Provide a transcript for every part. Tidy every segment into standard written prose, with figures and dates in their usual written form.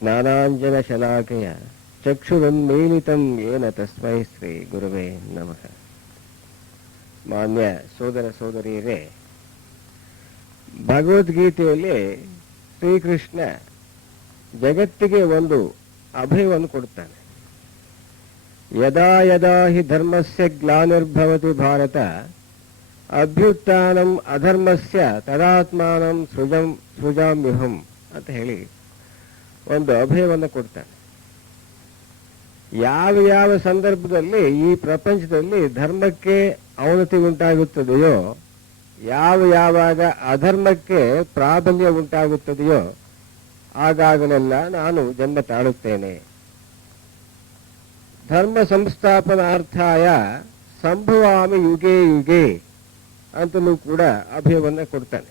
ಜ್ಞಾನಾಂಜನಶಲಾಕಯ ಚಕ್ಷುರನ್ಮೀಲಿತಂ ಯೇನ ತಸ್ಮೈ ಶ್ರೀ ಗುರುವೇ ನಮಃ. ಮಾನ್ಯ ಸೋದರ ಸೋದರಿಯರೇ, ಭಗವದ್ಗೀತೆಯಲ್ಲಿ ಶ್ರೀಕೃಷ್ಣ ಜಗತ್ತಿಗೆ ಒಂದು ಅಭಯವನ್ನು ಕೊಡ್ತಾನೆ. ಯದಾ ಯದಾ ಹಿ ಧರ್ಮಸ್ಯ ಗ್ಲಾನಿರ್ಭವತಿ ಭಾರತ ಅಭ್ಯುತ್ಥಾನಂ ಅಧರ್ಮಸ್ಯ ತದಾತ್ಮಾನಂ ಸೃಜಾಮ್ಯಹಂ ಅಂತ ಹೇಳಿ ಒಂದು ಅಭಯವನ್ನು ಕೊಡ್ತಾನೆ. ಯಾವ ಯಾವ ಸಂದರ್ಭದಲ್ಲಿ ಈ ಪ್ರಪಂಚದಲ್ಲಿ ಧರ್ಮಕ್ಕೆ ಅವನತಿ ಉಂಟಾಗುತ್ತದೆಯೋ, ಯಾವಾಗ ಅಧರ್ಮಕ್ಕೆ ಪ್ರಾಬಲ್ಯ ಉಂಟಾಗುತ್ತದೆಯೋ ಆಗಾಗಲೆಲ್ಲ ನಾನು ಜನ್ಮ ತಾಳುತ್ತೇನೆ. ಧರ್ಮ ಸಂಸ್ಥಾಪನಾರ್ಥಾಯ ಸಂಭವಾಮಿ ಯುಗೇ ಯುಗೇ ಅಂತಲೂ ಕೂಡ ಅಭಯವನ್ನು ಕೊಡ್ತಾನೆ.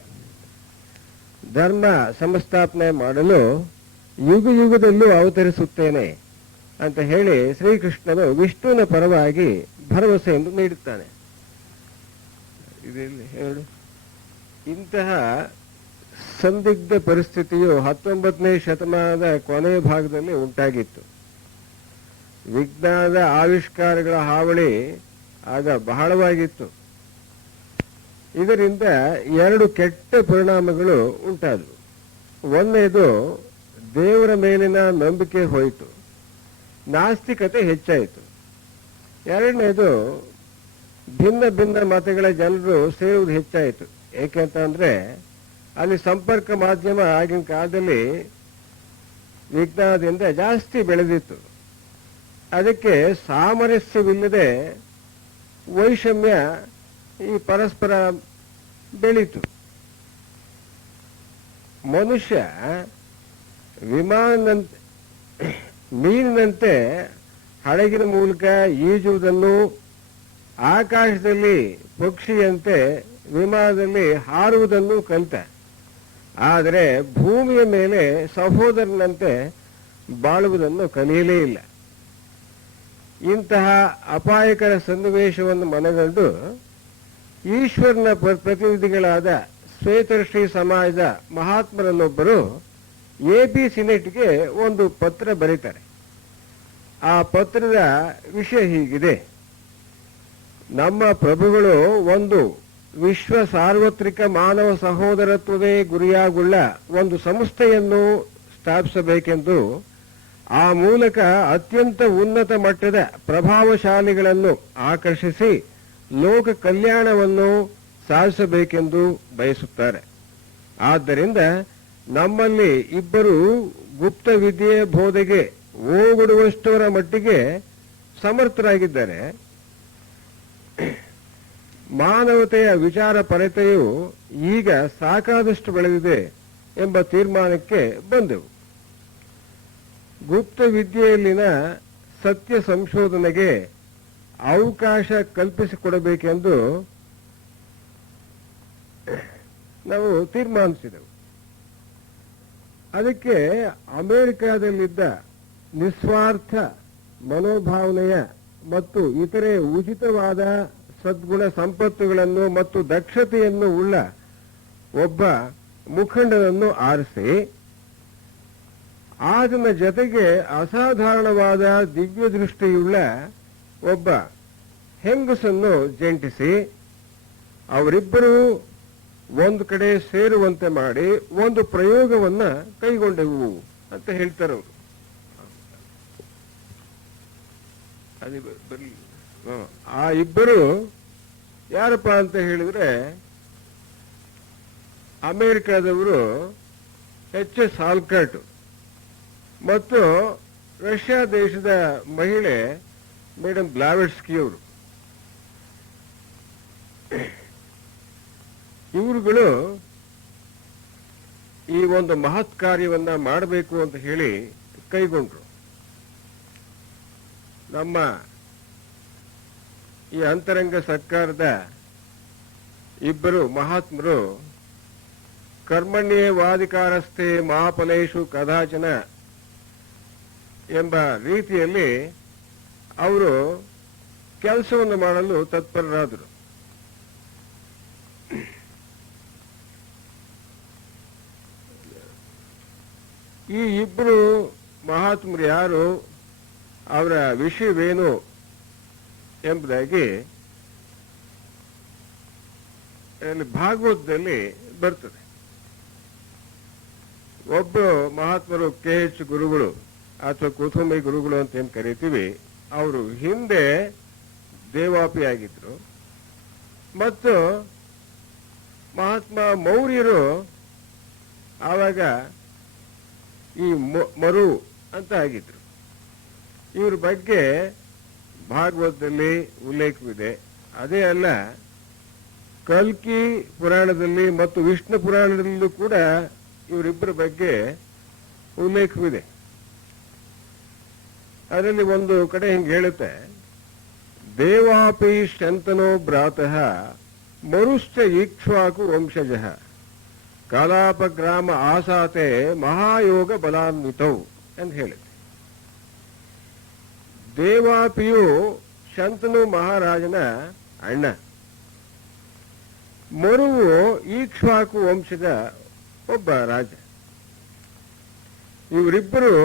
ಧರ್ಮ ಸಂಸ್ಥಾಪನೆ ಮಾಡಲು ಯುಗ ಯುಗದಲ್ಲೂ ಅವತರಿಸುತ್ತೇನೆ ಅಂತ ಹೇಳಿ ಶ್ರೀಕೃಷ್ಣನು ವಿಷ್ಣುವಿನ ಪರವಾಗಿ ಭರವಸೆಯನ್ನು ನೀಡುತ್ತಾನೆ. ಹೇಳು, ಇಂತಹ ಸಂದಿಗ್ಧ ಪರಿಸ್ಥಿತಿಯು 19ನೇ ಶತಮಾನದ ಕೊನೆಯ ಭಾಗದಲ್ಲಿ ಉಂಟಾಗಿತ್ತು. ವಿಜ್ಞಾನದ ಆವಿಷ್ಕಾರಗಳ ಹಾವಳಿ ಆಗ ಬಹಳವಾಗಿತ್ತು. ಇದರಿಂದ ಎರಡು ಕೆಟ್ಟ ಪರಿಣಾಮಗಳು ಉಂಟಾದವು. ಒಂದನೇದು, ದೇವರ ಮೇಲಿನ ನಂಬಿಕೆ ಹೋಯಿತು, ನಾಸ್ತಿಕತೆ ಹೆಚ್ಚಾಯಿತು. ಎರಡನೇದು, ಭಿನ್ನ ಭಿನ್ನ ಮತಗಳ ಜನರು ಸೇರುವುದು ಹೆಚ್ಚಾಯಿತು. ಏಕೆಂತಂದ್ರೆ ಅಲ್ಲಿ ಸಂಪರ್ಕ ಮಾಧ್ಯಮ ಆಗಿನ ಕಾಲದಲ್ಲಿ ವಿಜ್ಞಾನದಿಂದ ಜಾಸ್ತಿ ಬೆಳೆದಿತ್ತು. ಅದಕ್ಕೆ ಸಾಮರಸ್ಯವಿಲ್ಲದೆ ವೈಷಮ್ಯ ಈ ಪರಸ್ಪರ ಬೆಳೀತು. ಮನುಷ್ಯ ಮೀನಿನಂತೆ ಹಡಗಿನ ಮೂಲಕ ಈಜುವುದನ್ನು, ಆಕಾಶದಲ್ಲಿ ಪಕ್ಷಿಯಂತೆ ವಿಮಾನದಲ್ಲಿ ಹಾರುವುದನ್ನು ಕಲಿತ. ಆದರೆ ಭೂಮಿಯ ಮೇಲೆ ಸಹೋದರನಂತೆ ಬಾಳುವುದನ್ನು ಕಲಿಯಲೇ ಇಲ್ಲ. ಇಂತಹ ಅಪಾಯಕರ ಸನ್ನಿವೇಶವನ್ನು ಮನಗಂಡು ಈಶ್ವರನ ಪ್ರತಿನಿಧಿಗಳಾದ ಶ್ವೇತಶ್ರೀ ಸಮಾಜದ ಮಹಾತ್ಮರಲ್ಲೊಬ್ಬರು AP ಸಿನೆಟ್ಗೆ ಒಂದು ಪತ್ರ ಬರೀತಾರೆ. ಆ ಪತ್ರದ ವಿಷಯ ಹೀಗಿದೆ: ನಮ್ಮ ಪ್ರಭುಗಳು ಒಂದು ವಿಶ್ವ ಸಾರ್ವತ್ರಿಕ ಮಾನವ ಸಹೋದರತ್ವವೇ ಗುರಿಯಾಗುಳ್ಳ ಒಂದು ಸಂಸ್ಥೆಯನ್ನು ಸ್ಥಾಪಿಸಬೇಕೆಂದು, ಆ ಮೂಲಕ ಅತ್ಯಂತ ಉನ್ನತ ಮಟ್ಟದ ಪ್ರಭಾವಶಾಲಿಗಳನ್ನು ಆಕರ್ಷಿಸಿ ಲೋಕ ಕಲ್ಯಾಣವನ್ನು ಸಾಧಿಸಬೇಕೆಂದು ಬಯಸುತ್ತಾರೆ. ಆದ್ದರಿಂದ ನಮ್ಮಲ್ಲಿ ಇಬ್ಬರು ಗುಪ್ತ ವಿದ್ಯೆಯ ಬೋಧೆಗೆ ಓಗೊಡುವಷ್ಟರ ಮಟ್ಟಿಗೆ ಸಮರ್ಥರಾಗಿದ್ದಾರೆ. ಮಾನವತೆಯ ವಿಚಾರ ಪರತೆಯು ಈಗ ಸಾಕಾದಷ್ಟು ಬೆಳೆದಿದೆ ಎಂಬ ತೀರ್ಮಾನಕ್ಕೆ ಬಂದೆವು. ಗುಪ್ತ ವಿದ್ಯೆಯಲ್ಲಿನ ಸತ್ಯ ಸಂಶೋಧನೆಗೆ ಅವಕಾಶ ಕಲ್ಪಿಸಿಕೊಡಬೇಕೆಂದು ನಾವು ತೀರ್ಮಾನಿಸಿದೆವು. ಅದಕ್ಕೆ ಅಮೆರಿಕಾದಲ್ಲಿದ್ದ ನಿಸ್ವಾರ್ಥ ಮನೋಭಾವನೆಯ ಮತ್ತು ಇತರೆ ಉಚಿತವಾದ ಸದ್ಗುಣ ಸಂಪತ್ತುಗಳನ್ನು ಮತ್ತು ದಕ್ಷತೆಯನ್ನು ಉಳ್ಳ ಒಬ್ಬ ಮುಖಂಡನನ್ನು ಆರಿಸಿ, ಆತನ ಜೊತೆಗೆ ಅಸಾಧಾರಣವಾದ ದಿವ್ಯ ದೃಷ್ಟಿಯುಳ್ಳ ಒಬ್ಬ ಹೆಂಗಸನ್ನು ಜಂಟಿಸಿ ಅವರಿಬ್ಬರೂ ಒಂದು ಕಡೆ ಸೇರುವಂತೆ ಮಾಡಿ ಒಂದು ಪ್ರಯೋಗವನ್ನ ಕೈಗೊಂಡೆವು ಅಂತ ಹೇಳ್ತಾರೆ ಅವರು. ಆ ಇಬ್ಬರು ಯಾರಪ್ಪ ಅಂತ ಹೇಳಿದ್ರೆ, ಅಮೆರಿಕಾದವರು HS ಆಲ್ಕಾಟ್ ಮತ್ತು ರಷ್ಯಾ ದೇಶದ ಮಹಿಳೆ ಮೇಡಮ್ ಬ್ಲಾವೆಟ್ಸ್ಕಿ ಅವರು. ಇವರುಗಳು ಈ ಒಂದು ಮಹತ್ ಕಾರ್ಯವನ್ನ ಮಾಡಬೇಕು ಅಂತ ಹೇಳಿ ಕೈಗೊಂಡ್ರು. ನಮ್ಮ ಈ ಅಂತರಂಗ ಸರ್ಕಾರದ ಇಬ್ಬರು ಮಹಾತ್ಮರು ಕರ್ಮಣ್ಯೇವಾಧಿಕಾರಸ್ಥೆ ಮಹಾಫಲೇಶು ಕದಾಚನ ಎಂಬ ರೀತಿಯಲ್ಲಿ ಅವರು ಕೆಲಸವನ್ನು ಮಾಡಲು ತತ್ಪರರಾದರು. ಈ ಇಬ್ಬರು ಮಹಾತ್ಮರು ಯಾರು, ಅವರ ವಿಷಯವೇನು ಎಂಬುದಾಗಿ ಭಾಗವತದಲ್ಲಿ ಬರ್ತದೆ. ಒಬ್ಬ ಮಹಾತ್ಮರು KH ಗುರುಗಳು ಅಥವಾ ಕುಸುಮಿ ಗುರುಗಳು ಅಂತ ಏನ್ ಕರಿತೀವಿ, ಅವರು ಹಿಂದೆ ದೇವಾಪಿ ಆಗಿದ್ರು. ಮತ್ತು ಮಹಾತ್ಮ ಮೌರ್ಯರು ಆವಾಗ ಈ ಮರು ಅಂತ ಆಗಿದ್ರು. ಇವ್ರ ಬಗ್ಗೆ ಭಾಗವತದಲ್ಲಿ ಉಲ್ಲೇಖವಿದೆ. ಅದೇ ಅಲ್ಲ, ಕಲ್ಕಿ ಪುರಾಣದಲ್ಲಿ ಮತ್ತು ವಿಷ್ಣು ಪುರಾಣದಲ್ಲೂ ಕೂಡ ಇವರಿಬ್ಬರ ಬಗ್ಗೆ ಉಲ್ಲೇಖವಿದೆ. ಅದರಲ್ಲಿ ಒಂದು ಕಡೆ ಹಿಂಗೆ ಹೇಳುತ್ತೆ, ದೇವಾಪಿ ಶಂತನೋ ಭ್ರಾತಃ ಮರುಶ್ಚ ಈಕ್ಷ್ವಾಕು ವಂಶಜಃ ಕಲಾಪ ಗ್ರಾಮ ಆಸಾತೆ ಮಹಾಯೋಗ ಬಲಾನ್ವಿತೌ ಅಂತ ಹೇಳುತ್ತೆ. ದೇವಾಪಿಯು ಶಂತನು ಮಹಾರಾಜನ ಅಣ್ಣ, ಮರುವು ಈಕ್ಷ್ವಾಕು ವಂಶದ ಒಬ್ಬ ರಾಜ. ಇವರಿಬ್ಬರು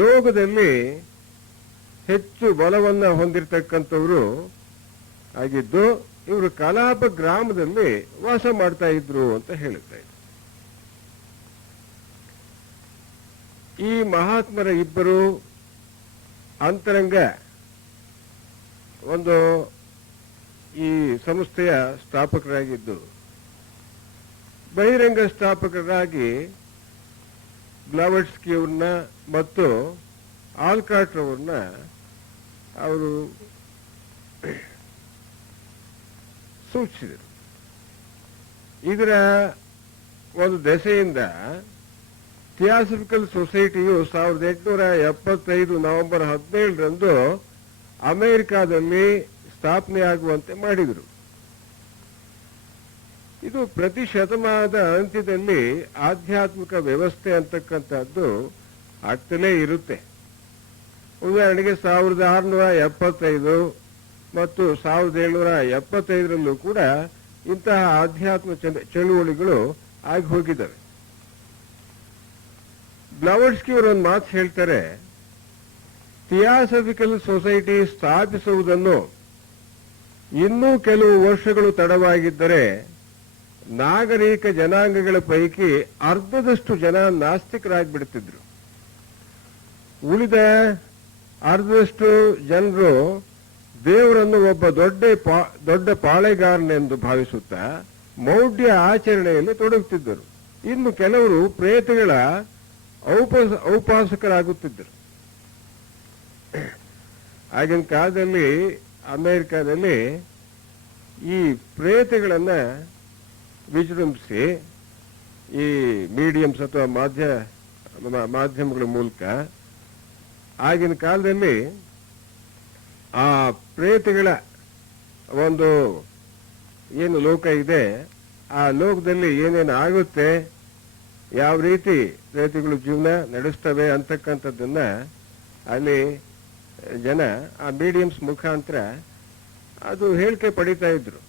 ಯೋಗದಲ್ಲಿ ಹೆಚ್ಚು ಬಲವನ್ನ ಹೊಂದಿರತಕ್ಕಂಥವರು ಆಗಿದ್ದು, ಇವರು ಕಲಾಪ ಗ್ರಾಮದಲ್ಲಿ ವಾಸ ಮಾಡ್ತಾ ಇದ್ರು ಅಂತ ಹೇಳುತ್ತೆ. ಈ ಮಹಾತ್ಮರ ಇಬ್ಬರು ಅಂತರಂಗ ಒಂದು ಈ ಸಂಸ್ಥೆಯ ಸ್ಥಾಪಕರಾಗಿದ್ದು, ಬಹಿರಂಗ ಸ್ಥಾಪಕರಾಗಿ ಬ್ಲಾವಟ್ಸ್ಕಿ ಅವ್ರನ್ನ ಮತ್ತು ಆಲ್ಕಾಟ್ ಅವ್ರನ್ನ ಅವರು ಸೂಚಿಸಿದರು. ಇದರ ಒಂದು ದೆಸೆಯಿಂದ ಥಿಯಾಸಫಿಕಲ್ ಸೊಸೈಟಿಯು 1875 ನವೆಂಬರ್ 17ರಂದು ಅಮೆರಿಕಾದಲ್ಲಿ ಸ್ಥಾಪನೆಯಾಗುವಂತೆ ಮಾಡಿದರು. ಇದು ಪ್ರತಿ ಶತಮಾನದ ಅಂತ್ಯದಲ್ಲಿ ಆಧ್ಯಾತ್ಮಿಕ ವ್ಯವಸ್ಥೆ ಅಂತಕ್ಕಂಥದ್ದು ಆಗ್ತಲೇ ಇರುತ್ತೆ. ಉದಾಹರಣೆಗೆ 1675 ಮತ್ತು 1775ರಲ್ಲೂ ಕೂಡ ಇಂತಹ ಆಧ್ಯಾತ್ಮ ಚಳುವಳಿಗಳು ಆಗಿ ಹೋಗಿದ್ದಾವೆ. ಬ್ಲಾವಟ್ಸ್ಕಿ ಅವರು ಒಂದು ಮಾತು ಹೇಳ್ತಾರೆ, ಥಿಯಾಸಫಿಕಲ್ ಸೊಸೈಟಿ ಸ್ಥಾಪಿಸುವುದನ್ನು ಇನ್ನೂ ಕೆಲವು ವರ್ಷಗಳು ತಡವಾಗಿದ್ದರೆ ನಾಗರಿಕ ಜನಾಂಗಗಳ ಪೈಕಿ ಅರ್ಧದಷ್ಟು ಜನ ನಾಸ್ತಿಕರಾಗಿಬಿಡುತ್ತಿದ್ರು. ಉಳಿದ ಅರ್ಧದಷ್ಟು ಜನರು ದೇವರನ್ನು ಒಬ್ಬ ದೊಡ್ಡ ಪಾಳೆಗಾರನೆಂದು ಭಾವಿಸುತ್ತಾ ಮೌಢ್ಯ ಆಚರಣೆಯಲ್ಲಿ ತೊಡಗುತ್ತಿದ್ದರು. ಇನ್ನು ಕೆಲವರು ಪ್ರೇತಗಳ ಔಪಾಸಕರಾಗುತ್ತಿದ್ದರು. ಆಗಿನ ಕಾಲದಲ್ಲಿ ಅಮೆರಿಕಾದಲ್ಲಿ ಈ ಪ್ರೇತಗಳನ್ನ ವಿಜೃಂಭಿಸಿ ಈ ಮೀಡಿಯಮ್ಸ್ ಅಥವಾ ಮಾಧ್ಯಮಗಳ ಮೂಲಕ ಆಗಿನ ಕಾಲದಲ್ಲಿ ಆ ಪ್ರೇತಗಳ ಒಂದು ಏನು ಲೋಕ ಇದೆ, ಆ ಲೋಕದಲ್ಲಿ ಏನೇನು ಆಗುತ್ತೆ, ಯಾವ ರೀತಿ ಪ್ರೇತಗಳು ಜೀವನ ನಡೆಸ್ತವೆ ಅಂತಕ್ಕಂಥದ್ದನ್ನ ಅಲ್ಲಿ ಜನ ಆ ಮೀಡಿಯಮ್ಸ್ ಮುಖಾಂತರ ಅದು ಹೇಳಿಕೆ ಪಡಿತಾ ಇದ್ರು.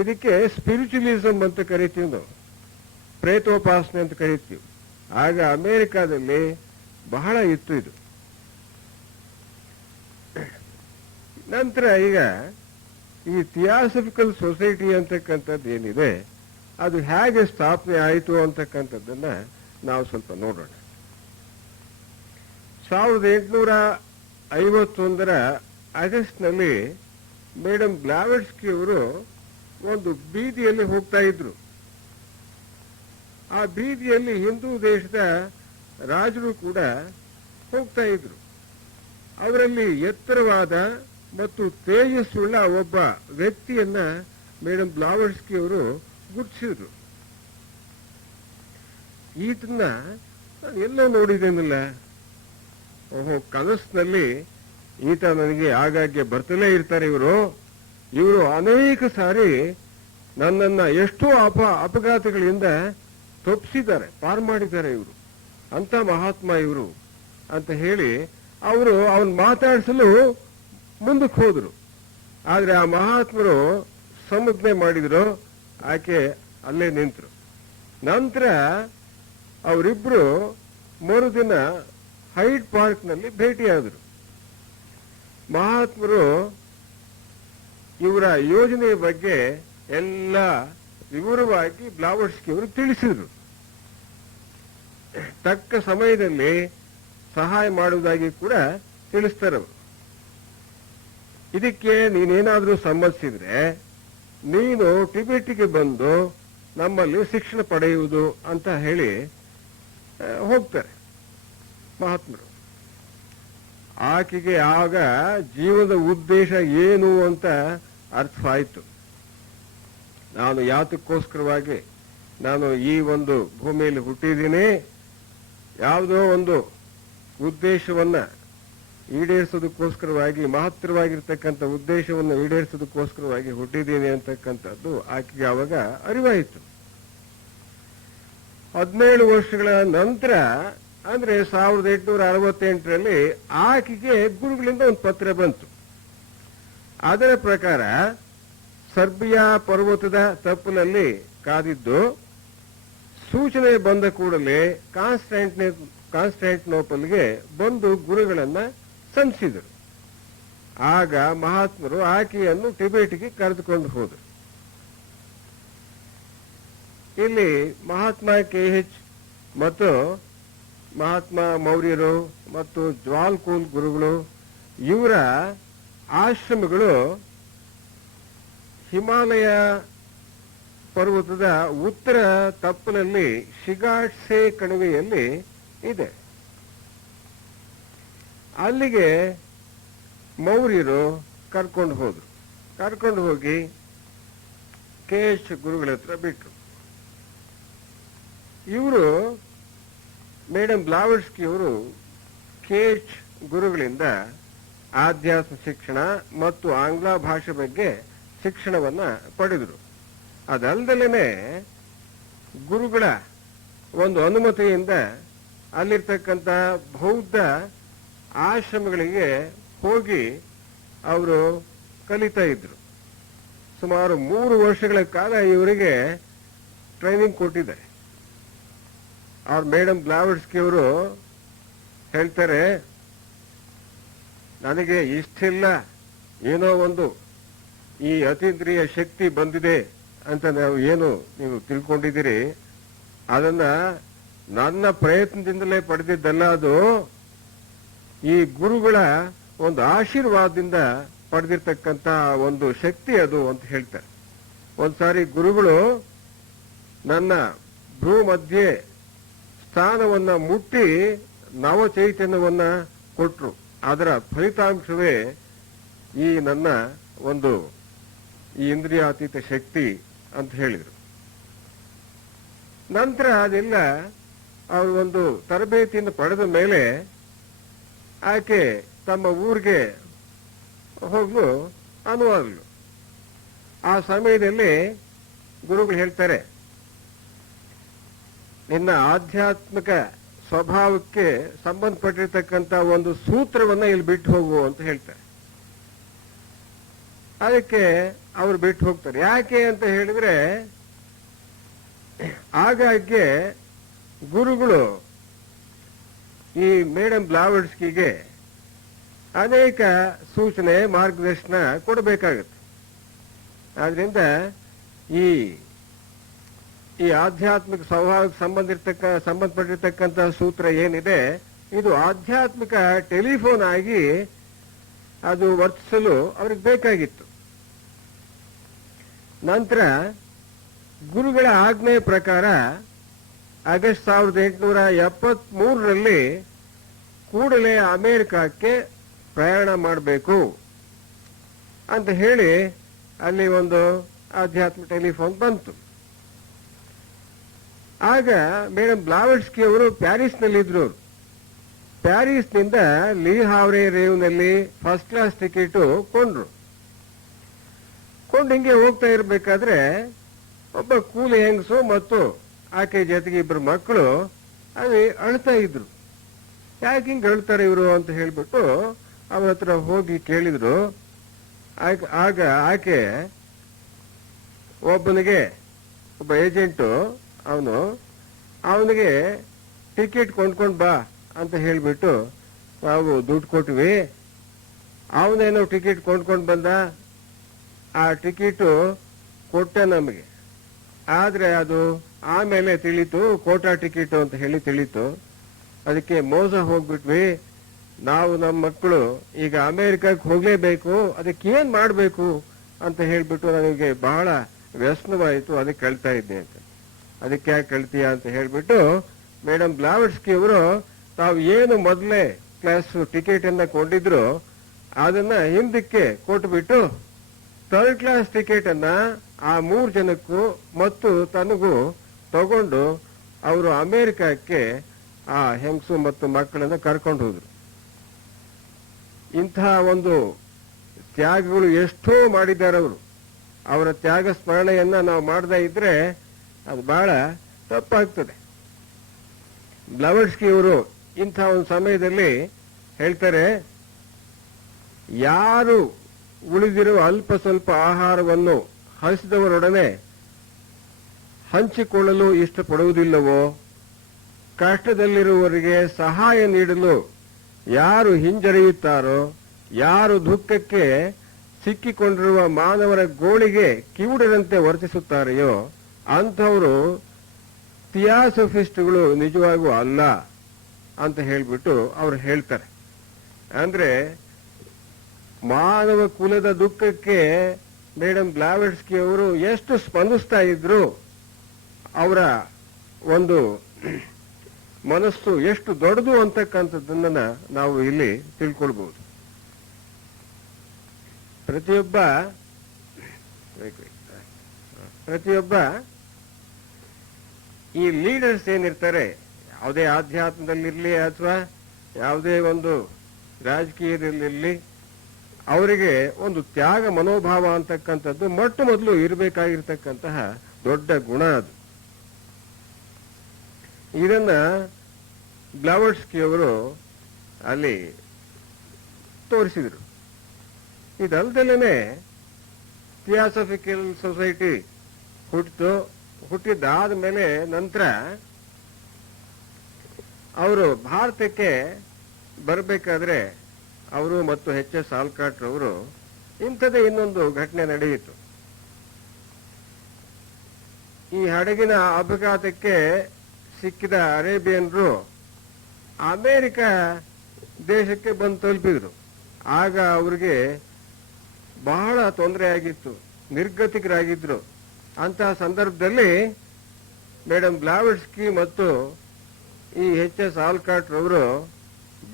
ಇದಕ್ಕೆ ಸ್ಪಿರಿಚುವಲಿಸಂ ಅಂತ ಕರಿತೀವಿ ನಾವು, ಪ್ರೇತೋಪಾಸನೆ ಅಂತ ಕರಿತೀವಿ. ಆಗ ಅಮೆರಿಕಾದಲ್ಲಿ ಬಹಳ ಇತ್ತು ಇದು. ನಂತರ ಈಗ ಈ ಥಿಯಾಸಫಿಕಲ್ ಸೊಸೈಟಿ ಅಂತಕ್ಕಂಥದ್ದು ಏನಿದೆ, ಅದು ಹೇಗೆ ಸ್ಥಾಪನೆ ಆಯಿತು ಅಂತಕ್ಕಂಥದ್ದನ್ನ ನಾವು ಸ್ವಲ್ಪ ನೋಡೋಣ. 1851ರ ಆಗಸ್ಟ್ನಲ್ಲಿ ಮೇಡಮ್ ಬ್ಲಾವಟ್ಸ್ಕಿ ಅವರು ಒಂದು ಬೀದಿಯಲ್ಲಿ ಹೋಗ್ತಾ ಇದ್ರು. ಆ ಬೀದಿಯಲ್ಲಿ ಹಿಂದೂ ದೇಶದ ರಾಜರು ಕೂಡ ಹೋಗ್ತಾ ಇದ್ರು. ಅವರಲ್ಲಿ ಎತ್ತರವಾದ ಮತ್ತು ತೇಜಸ್ಸುಳ್ಳ ಒಬ್ಬ ವ್ಯಕ್ತಿಯನ್ನ ಮೇಡಮ್ ಬ್ಲಾವಟ್ಸ್ಕಿ ಅವರು ಗುರುತಿಸಿದ್ರು. ಈತನ್ನ ನಾನು ಎಲ್ಲೋ ನೋಡಿದ್ದೇನಲ್ಲ, ಓಹೋ, ಕನಸಿನಲ್ಲಿ ಈತ ನನಗೆ ಆಗಾಗ್ಗೆ ಬರ್ತಲೇ ಇರ್ತಾರೆ. ಇವರು ಅನೇಕ ಸಾರಿ ನನ್ನನ್ನ ಎಷ್ಟೋ ಅಪಘಾತಗಳಿಂದ ತಪ್ಪಿಸಿದ್ದಾರೆ, ಪಾರು ಮಾಡಿದ್ದಾರೆ ಇವರು, ಅಂತ ಮಹಾತ್ಮ ಇವರು ಅಂತ ಹೇಳಿ ಅವರು ಅವನ್ ಮಾತಾಡಿಸಲು ಮುಂದಕ್ಕೆ ಹೋದ್ರು. ಆದ್ರೆ ಆ ಮಹಾತ್ಮರು ಸಂಜ್ಞೆ ಮಾಡಿದ್ರು, ಆಕೆ ಅಲ್ಲೇ ನಿಂತರು. ನಂತರ ಅವರಿಬ್ರು ಮರುದಿನ ಹೈಡ್ ಪಾರ್ಕ್ನಲ್ಲಿ ಭೇಟಿಯಾದರು. ಮಹಾತ್ಮರು ಇವರ ಯೋಜನೆಯ ಬಗ್ಗೆ ಎಲ್ಲ ವಿವರವಾಗಿ ಬ್ಲಾವರ್ಸ್ಕಿ ಅವರು ತಿಳಿಸಿದರು. ತಕ್ಕ ಸಮಯದಲ್ಲಿ ಸಹಾಯ ಮಾಡುವುದಾಗಿ ಕೂಡ ತಿಳಿಸ್ತಾರೆ ಅವರು. ಇದಕ್ಕೆ ನೀನೇನಾದರೂ ಸಮ್ಮತಿಸಿದ್ರೆ ನೀನು ಟಿಬೆಟ್ಗೆ ಬಂದು ನಮ್ಮಲ್ಲಿ ಶಿಕ್ಷಣ ಪಡೆಯುವುದು ಅಂತ ಹೇಳಿ ಹೋಗ್ತಾರೆ ಮಹಾತ್ಮರು. ಆಕೆಗೆ ಆಗ ಜೀವನದ ಉದ್ದೇಶ ಏನು ಅಂತ ಅರ್ಥವಾಯಿತು. ನಾನು ಯಾತಕ್ಕೋಸ್ಕರವಾಗಿ ನಾನು ಈ ಒಂದು ಭೂಮಿಯಲ್ಲಿ ಹುಟ್ಟಿದ್ದೀನಿ, ಯಾವುದೋ ಒಂದು ಉದ್ದೇಶವನ್ನ ಈಡೇರಿಸೋದಕ್ಕೋಸ್ಕರವಾಗಿ, ಮಹತ್ತರವಾಗಿರ್ತಕ್ಕಂಥ ಉದ್ದೇಶವನ್ನು ಈಡೇರಿಸೋದಕ್ಕೋಸ್ಕರವಾಗಿ ಹುಟ್ಟಿದ್ದೀನಿ ಅಂತಕ್ಕಂಥದ್ದು ಆಕೆಗೆ ಆವಾಗ ಅರಿವಾಯಿತು. 17 ವರ್ಷಗಳ ನಂತರ ಅಂದ್ರೆ 1868ರಲ್ಲಿ ಆಕೆಗೆ ಗುರುಗಳಿಂದ ಒಂದು ಪತ್ರ ಬಂತು. ಅದರ ಪ್ರಕಾರ ಸರ್ಬಿಯಾ ಪರ್ವತದ ತಪ್ಪಲಲ್ಲಿ ಕಾದಿದ್ದು ಸೂಚನೆ ಬಂದ ಕೂಡಲೇ ಕಾನ್ಸ್ಟಾಂಟಿನೋಪಲ್ಗೆ ಬಂದು ಗುರುಗಳನ್ನ ಸಂಧಿಸಿದರು. ಆಗ ಮಹಾತ್ಮರು ಆಕೆಯನ್ನು ಟಿಬೆಟ್ಗೆ ಕರೆದುಕೊಂಡು ಹೋದರು. ಇಲ್ಲಿ ಮಹಾತ್ಮ KH ಮತ್ತು ಮಹಾತ್ಮ ಮೌರ್ಯರು ಮತ್ತು ಜ್ವಾಲ್ಕೂಲ್ ಗುರುಗಳು ಇವರ ಆಶ್ರಮಗಳು ಹಿಮಾಲಯ ಪರ್ವತದ ಉತ್ತರ ತಪ್ಪಲಲ್ಲಿ ಶಿಗಾಟ್ಸೆ ಕಣಿವೆಯಲ್ಲಿ ಇದೆ. ಅಲ್ಲಿಗೆ ಮೌರ್ಯರು ಕರ್ಕೊಂಡು ಹೋದ್ರು. ಕರ್ಕೊಂಡು ಹೋಗಿ KH ಗುರುಗಳ ಹತ್ರ ಬಿಟ್ರು. ಇವರು ಮೇಡಮ್ ಬ್ಲಾವರ್ಸ್ಕಿ ಅವರು KH ಗುರುಗಳಿಂದ ಆಧ್ಯಾತ್ಮ ಶಿಕ್ಷಣ ಮತ್ತು ಆಂಗ್ಲ ಭಾಷೆ ಬಗ್ಗೆ ಶಿಕ್ಷಣವನ್ನ ಪಡೆದರು. ಅದಲ್ಲದಲೇ ಗುರುಗಳ ಒಂದು ಅನುಮತಿಯಿಂದ ಅಲ್ಲಿರ್ತಕ್ಕಂಥ ಬೌದ್ಧ ಆಶ್ರಮಗಳಿಗೆ ಹೋಗಿ ಅವರು ಕಲಿತಾ ಇದ್ರು. ಸುಮಾರು 3 ವರ್ಷಗಳ ಕಾಲ ಇವರಿಗೆ ಟ್ರೈನಿಂಗ್ ಕೊಟ್ಟಿದ್ದಾರೆ. ಅವ್ರ ಮೇಡಮ್ ಬ್ಲಾವರ್ಸ್ಕಿ ಅವರು ಹೇಳ್ತಾರೆ, ನನಗೆ ಇಷ್ಟಿಲ್ಲ, ಏನೋ ಒಂದು ಈ ಅತೀಂದ್ರಿಯ ಶಕ್ತಿ ಬಂದಿದೆ ಅಂತ ನೀವು ತಿಳ್ಕೊಂಡಿದ್ದೀರಿ, ಅದನ್ನ ನನ್ನ ಪ್ರಯತ್ನದಿಂದಲೇ ಪಡೆದಿದ್ದಲ್ಲ, ಅದು ಈ ಗುರುಗಳ ಒಂದು ಆಶೀರ್ವಾದದಿಂದ ಪಡೆದಿರ್ತಕ್ಕಂಥ ಒಂದು ಶಕ್ತಿ ಅದು ಅಂತ ಹೇಳ್ತಾರೆ. ಒಂದ್ಸಾರಿ ಗುರುಗಳು ನನ್ನ ಭ್ರೂ ಮಧ್ಯೆ ಸ್ಥಾನವನ್ನ ಮುಟ್ಟಿ ನವ ಚೈತನ್ಯವನ್ನ ಕೊಟ್ರು. ಅದರ ಫಲಿತಾಂಶವೇ ಈ ನನ್ನ ಒಂದು ಈ ಇಂದ್ರಿಯಾತೀತ ಶಕ್ತಿ ಅಂತ ಹೇಳಿದರು. ನಂತರ ಅದೆಲ್ಲ ಅವರು ಒಂದು ತರಬೇತಿಯನ್ನು ಪಡೆದ ಮೇಲೆ ಆಕೆ ತಮ್ಮ ಊರಿಗೆ ಹೋಗಲು ಅನುವಾಗಲು. ಆ ಸಮಯದಲ್ಲಿ ಗುರುಗಳು ಹೇಳ್ತಾರೆ, ನಿನ್ನ ಆಧ್ಯಾತ್ಮಿಕ ಸ್ವಭಾವಕ್ಕೆ ಸಂಬಂಧಪಟ್ಟಿರ್ತಕ್ಕಂಥ ಒಂದು ಸೂತ್ರವನ್ನ ಇಲ್ಲಿ ಬಿಟ್ಟು ಹೋಗು ಅಂತ ಹೇಳ್ತಾರೆ. ಅದಕ್ಕೆ ಅವರು ಬಿಟ್ಟು ಹೋಗ್ತಾರೆ. ಯಾಕೆ ಅಂತ ಹೇಳಿದ್ರೆ, ಆಗಾಗ್ಗೆ ಗುರುಗಳು ಈ ಮೇಡಮ್ ಬ್ಲಾವರ್ಸ್ಕಿಗೆ ಅನೇಕ ಸೂಚನೆ ಮಾರ್ಗದರ್ಶನ ಕೊಡಬೇಕಾಗುತ್ತೆ. ಆದ್ರಿಂದ ಈ ಆಧ್ಯಾತ್ಮಿಕ ಸ್ವಭಾವಕ್ಕೆ ಸಂಬಂಧಪಟ್ಟಿರ್ತಕ್ಕಂಥ ಸೂತ್ರ ಏನಿದೆ, ಇದು ಆಧ್ಯಾತ್ಮಿಕ ಟೆಲಿಫೋನ್ ಆಗಿ ಅದು ವರ್ತಿಸಲು ಅವ್ರಿಗೆ ಬೇಕಾಗಿತ್ತು. ನಂತರ ಗುರುಗಳ ಆಜ್ಞೆಯ ಪ್ರಕಾರ ಆಗಸ್ಟ್ 1873ರಲ್ಲಿ ಕೂಡಲೇ ಅಮೆರಿಕಕ್ಕೆ ಪ್ರಯಾಣ ಮಾಡಬೇಕು ಅಂತ ಹೇಳಿ ಅಲ್ಲಿ ಒಂದು ಆಧ್ಯಾತ್ಮಿಕ ಟೆಲಿಫೋನ್ ಬಂತು. ಆಗ ಮೇಡಮ್ ಬ್ಲಾವರ್ಸ್ಕಿ ಅವರು ಪ್ಯಾರಿಸ್ನಲ್ಲಿದ್ರು. ಪ್ಯಾರಿಸ್ನಿಂದ ಲೀ ಹಾವ್ರೆ ರೇವ್ನಲ್ಲಿ ಫಸ್ಟ್ ಕ್ಲಾಸ್ ಟಿಕೆಟ್ ಕೊಂಡ್ರು. ಹಿಂಗೆ ಹೋಗ್ತಾ ಇರಬೇಕಾದ್ರೆ ಒಬ್ಬ ಕೂಲಿ ಹೆಂಗಸು ಮತ್ತು ಆಕೆ ಜೊತೆಗೆ 2 ಮಕ್ಕಳು ಅಲ್ಲಿ ಅಳ್ತಾ ಇದ್ರು. ಯಾಕೆ ಹಿಂಗೆ ಅಳ್ತಾರೆ ಇವರು ಅಂತ ಹೇಳ್ಬಿಟ್ಟು ಅವ್ರ ಹತ್ರ ಹೋಗಿ ಕೇಳಿದ್ರು. ಆಗ ಆಕೆ ಒಬ್ಬ ಏಜೆಂಟು ಅವನಿಗೆ ಟಿಕೆಟ್ ಕೊಂಡ್ಕೊಂಡು ಬಾ ಅಂತ ಹೇಳಿಬಿಟ್ಟು ನಾವು ದುಡ್ಡು ಕೊಟ್ವಿ. ಅವನೇನೋ ಟಿಕೆಟ್ ಕೊಂಡ್ಕೊಂಡು ಬಂದ, ಆ ಟಿಕೆಟು ಕೊಟ್ಟ ನಮಗೆ. ಆದರೆ ಅದು ಆಮೇಲೆ ತಿಳಿತು ಕೋಟಾ ಟಿಕೆಟು ಅಂತ ಹೇಳಿ ತಿಳಿತು. ಅದಕ್ಕೆ ಮೋಸ ಹೋಗ್ಬಿಟ್ವಿ. ನಾವು ನಮ್ಮ ಮಕ್ಕಳು ಈಗ ಅಮೇರಿಕಕ್ಕೆ ಹೋಗಲೇಬೇಕು, ಅದಕ್ಕೆ ಏನ್ ಮಾಡಬೇಕು ಅಂತ ಹೇಳ್ಬಿಟ್ಟು ನನಗೆ ಬಹಳ ವ್ಯಸನವಾಯಿತು, ಅದಕ್ಕೆ ಕಳ್ತಾ ಇದ್ದೆ ಅಂತ. ಅದಕ್ಕೆ ಯಾಕೆ ಕಳ್ತೀಯ ಅಂತ ಹೇಳ್ಬಿಟ್ಟು ಮೇಡಮ್ ಬ್ಲಾವಟ್ಸ್ಕಿ ಅವರು ತಾವು ಏನು ಮೊದಲೇ ಕ್ಲಾಸ್ ಟಿಕೆಟ್ ಅನ್ನ ಕೊಂಡಿದ್ರು ಅದನ್ನ ಹಿಂದಕ್ಕೆ ಕೊಟ್ಬಿಟ್ಟು ಥರ್ಡ್ ಕ್ಲಾಸ್ ಟಿಕೆಟ್ ಅನ್ನ ಆ 3 ಜನಕ್ಕೂ ಮತ್ತು ತನಗೂ ತಗೊಂಡು ಅವರು ಅಮೇರಿಕಕ್ಕೆ ಆ ಹೆಂಗಸು ಮತ್ತು ಮಕ್ಕಳನ್ನ ಕರ್ಕೊಂಡು ಹೋದ್ರು. ಇಂತಹ ಒಂದು ತ್ಯಾಗಗಳು ಎಷ್ಟೋ ಮಾಡಿದ್ದಾರೆ ಅವರು. ಅವರ ತ್ಯಾಗ ಸ್ಮರಣೆಯನ್ನ ನಾವು ಮಾಡದೇ ಇದ್ರೆ ಅದು ಬಹಳ ತಪ್ಪಾಗ್ತದೆ. ಬ್ಲಾವಟ್ಸ್ಕಿ ಅವರು ಇಂಥ ಒಂದು ಸಮಯದಲ್ಲಿ ಹೇಳ್ತಾರೆ, ಯಾರು ಉಳಿದಿರುವ ಅಲ್ಪ ಸ್ವಲ್ಪ ಆಹಾರವನ್ನು ಹಸಿದವರೊಡನೆ ಹಂಚಿಕೊಳ್ಳಲು ಇಷ್ಟಪಡುವುದಿಲ್ಲವೋ, ಕಷ್ಟದಲ್ಲಿರುವವರಿಗೆ ಸಹಾಯ ನೀಡಲು ಯಾರು ಹಿಂಜರಿಯುತ್ತಾರೋ, ಯಾರು ದುಃಖಕ್ಕೆ ಸಿಕ್ಕಿಕೊಂಡಿರುವ ಮಾನವರ ಗೋಳಿಗೆ ಕಿವುಡರಂತೆ ವರ್ತಿಸುತ್ತಾರೆಯೋ ಅಂಥವರು ಥಿಯಾಸಫಿಸ್ಟ್ಗಳು ನಿಜವಾಗೂ ಅಲ್ಲ ಅಂತ ಹೇಳ್ಬಿಟ್ಟು ಅವರು ಹೇಳ್ತಾರೆ. ಅಂದ್ರೆ ಮಾನವ ಕುಲದ ದುಃಖಕ್ಕೆ ಮೇಡಮ್ ಬ್ಲಾವಟ್ಸ್ಕಿ ಅವರು ಎಷ್ಟು ಸ್ಪಂದಿಸ್ತಾ ಇದ್ರು, ಅವರ ಒಂದು ಮನಸ್ಸು ಎಷ್ಟು ದೊಡ್ಡದು ಅಂತಕ್ಕಂಥದ್ದನ್ನ ನಾವು ಇಲ್ಲಿ ತಿಳ್ಕೊಳ್ಬಹುದು. ಪ್ರತಿಯೊಬ್ಬ ಈ ಲೀಡರ್ಸ್ ಏನಿರ್ತಾರೆ, ಯಾವುದೇ ಆಧ್ಯಾತ್ಮದಲ್ಲಿರ್ಲಿ ಅಥವಾ ಯಾವುದೇ ಒಂದು ರಾಜಕೀಯದಲ್ಲಿರ್ಲಿ, ಅವರಿಗೆ ಒಂದು ತ್ಯಾಗ ಮನೋಭಾವ ಅಂತಕ್ಕಂಥದ್ದು ಮೊಟ್ಟ ಮೊದಲು ಇರಬೇಕಾಗಿರ್ತಕ್ಕಂತಹ ದೊಡ್ಡ ಗುಣ ಅದು. ಇದನ್ನ ಬ್ಲಾವಟ್ಸ್ಕಿ ಅವರು ಅಲ್ಲಿ ತೋರಿಸಿದರು. ಇದಲ್ದಲೇನೆ ಥಿಯಾಸಫಿಕಲ್ ಸೊಸೈಟಿ ಹುಟ್ಟಿದ್ದಾದ ಮೇಲೆ ನಂತರ ಅವರು ಭಾರತಕ್ಕೆ ಬರಬೇಕಾದ್ರೆ ಅವರು ಮತ್ತು ಎಚ್.ಎಸ್. ಆಲ್ಕಾಟ್ ಅವರು ಇಂಥದೇ ಇನ್ನೊಂದು ಘಟನೆ ನಡೆಯಿತು. ಈ ಹಡಗಿನ ಅಪಘಾತಕ್ಕೆ ಸಿಕ್ಕಿದ ಅರೇಬಿಯನ್ರು ಅಮೇರಿಕ ದೇಶಕ್ಕೆ ಬಂದು ತಲುಪಿದ್ರು. ಆಗ ಅವ್ರಿಗೆ ಬಹಳ ತೊಂದರೆ ಆಗಿತ್ತು, ನಿರ್ಗತಿಕರಾಗಿದ್ರು. ಅಂತಹ ಸಂದರ್ಭದಲ್ಲಿ ಮೇಡಮ್ ಬ್ಲಾವಟ್ಸ್ಕಿ ಮತ್ತು ಈ ಎಚ್.ಎಸ್. ಆಲ್ಕಾಟ್ ರವರು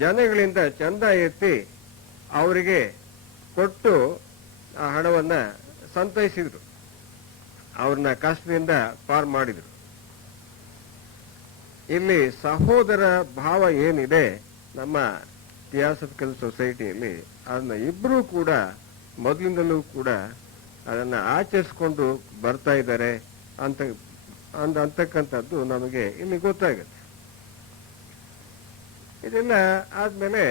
ಜನಗಳಿಂದ ಚಂದ ಎತ್ತಿ ಅವರಿಗೆ ಕೊಟ್ಟು ಆ ಹಣವನ್ನ ಸಂತೈಸಿದ್ರು, ಅವ್ರನ್ನ ಕಷ್ಟದಿಂದ ಪಾರ್ ಮಾಡಿದ್ರು. ಇಲ್ಲಿ ಸಹೋದರ ಭಾವ ಏನಿದೆ ನಮ್ಮ ಥಿಯಾಸಫಿಕಲ್ ಸೊಸೈಟಿಯಲ್ಲಿ, ಅದನ್ನ ಇಬ್ಬರೂ ಕೂಡ ಮೊದಲಿಂದಲೂ ಕೂಡ ಅದನ್ನ ಆಚರಿಸ್ಕೊಂಡು ಬರ್ತಾ ಇದ್ದಾರೆ ಅಂತಕ್ಕಂಥದ್ದು ನಮಗೆ ಇಲ್ಲಿ ಗೊತ್ತಾಗುತ್ತೆ. ಇದೆಲ್ಲ ಆದ್ಮೇಲೆ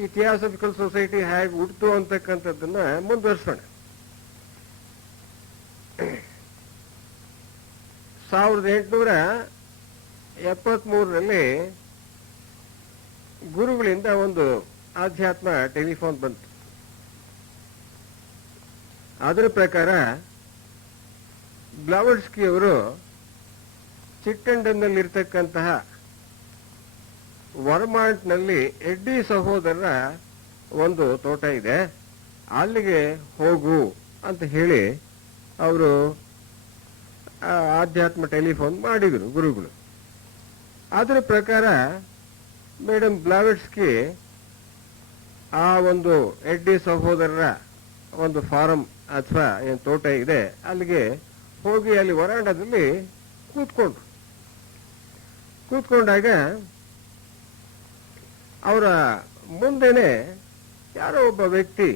ಈ ಥಿಯಾಸಫಿಕಲ್ ಸೊಸೈಟಿ ಹೇಗೆ ಹುಟ್ಟಿತು ಅಂತಕ್ಕಂಥದ್ದನ್ನ ಮುಂದುವರ್ಸೋಣ. 1873ರಲ್ಲಿ ಗುರುಗಳಿಂದ ಒಂದು ಆಧ್ಯಾತ್ಮ ಟೆಲಿಫೋನ್ ಬಂತು. ಅದರ ಪ್ರಕಾರ ಬ್ಲಾವಟ್ಸ್ಕಿ ಅವರು ಚಿಟ್ಟಂಡನ್ನಲ್ಲಿರ್ತಕ್ಕಂತಹ ವರ್ಮಾಂಟ್ನಲ್ಲಿ ಎಡ್ಡಿ ಸಹೋದರರ ಒಂದು ತೋಟ ಇದೆ, ಅಲ್ಲಿಗೆ ಹೋಗು ಅಂತ ಹೇಳಿ ಅವರು ಆಧ್ಯಾತ್ಮ ಟೆಲಿಫೋನ್ ಮಾಡಿದರು ಗುರುಗಳು. ಅದರ ಪ್ರಕಾರ ಮೇಡಮ್ ಬ್ಲಾವಟ್ಸ್ಕಿ ಆ ಒಂದು ಎಡ್ಡಿ ಸಹೋದರರ ಒಂದು ಫಾರಂ ಅಥವಾ ಏನು ತೋಟ ಇದೆ ಅಲ್ಲಿಗೆ ಹೋಗಿ ಅಲ್ಲಿ ವರಾಂಡದಲ್ಲಿ ಕೂತ್ಕೊಂಡಾಗ ಅವರ ಮುಂದೆನೆ ಯಾರೋ ಒಬ್ಬ ವ್ಯಕ್ತಿ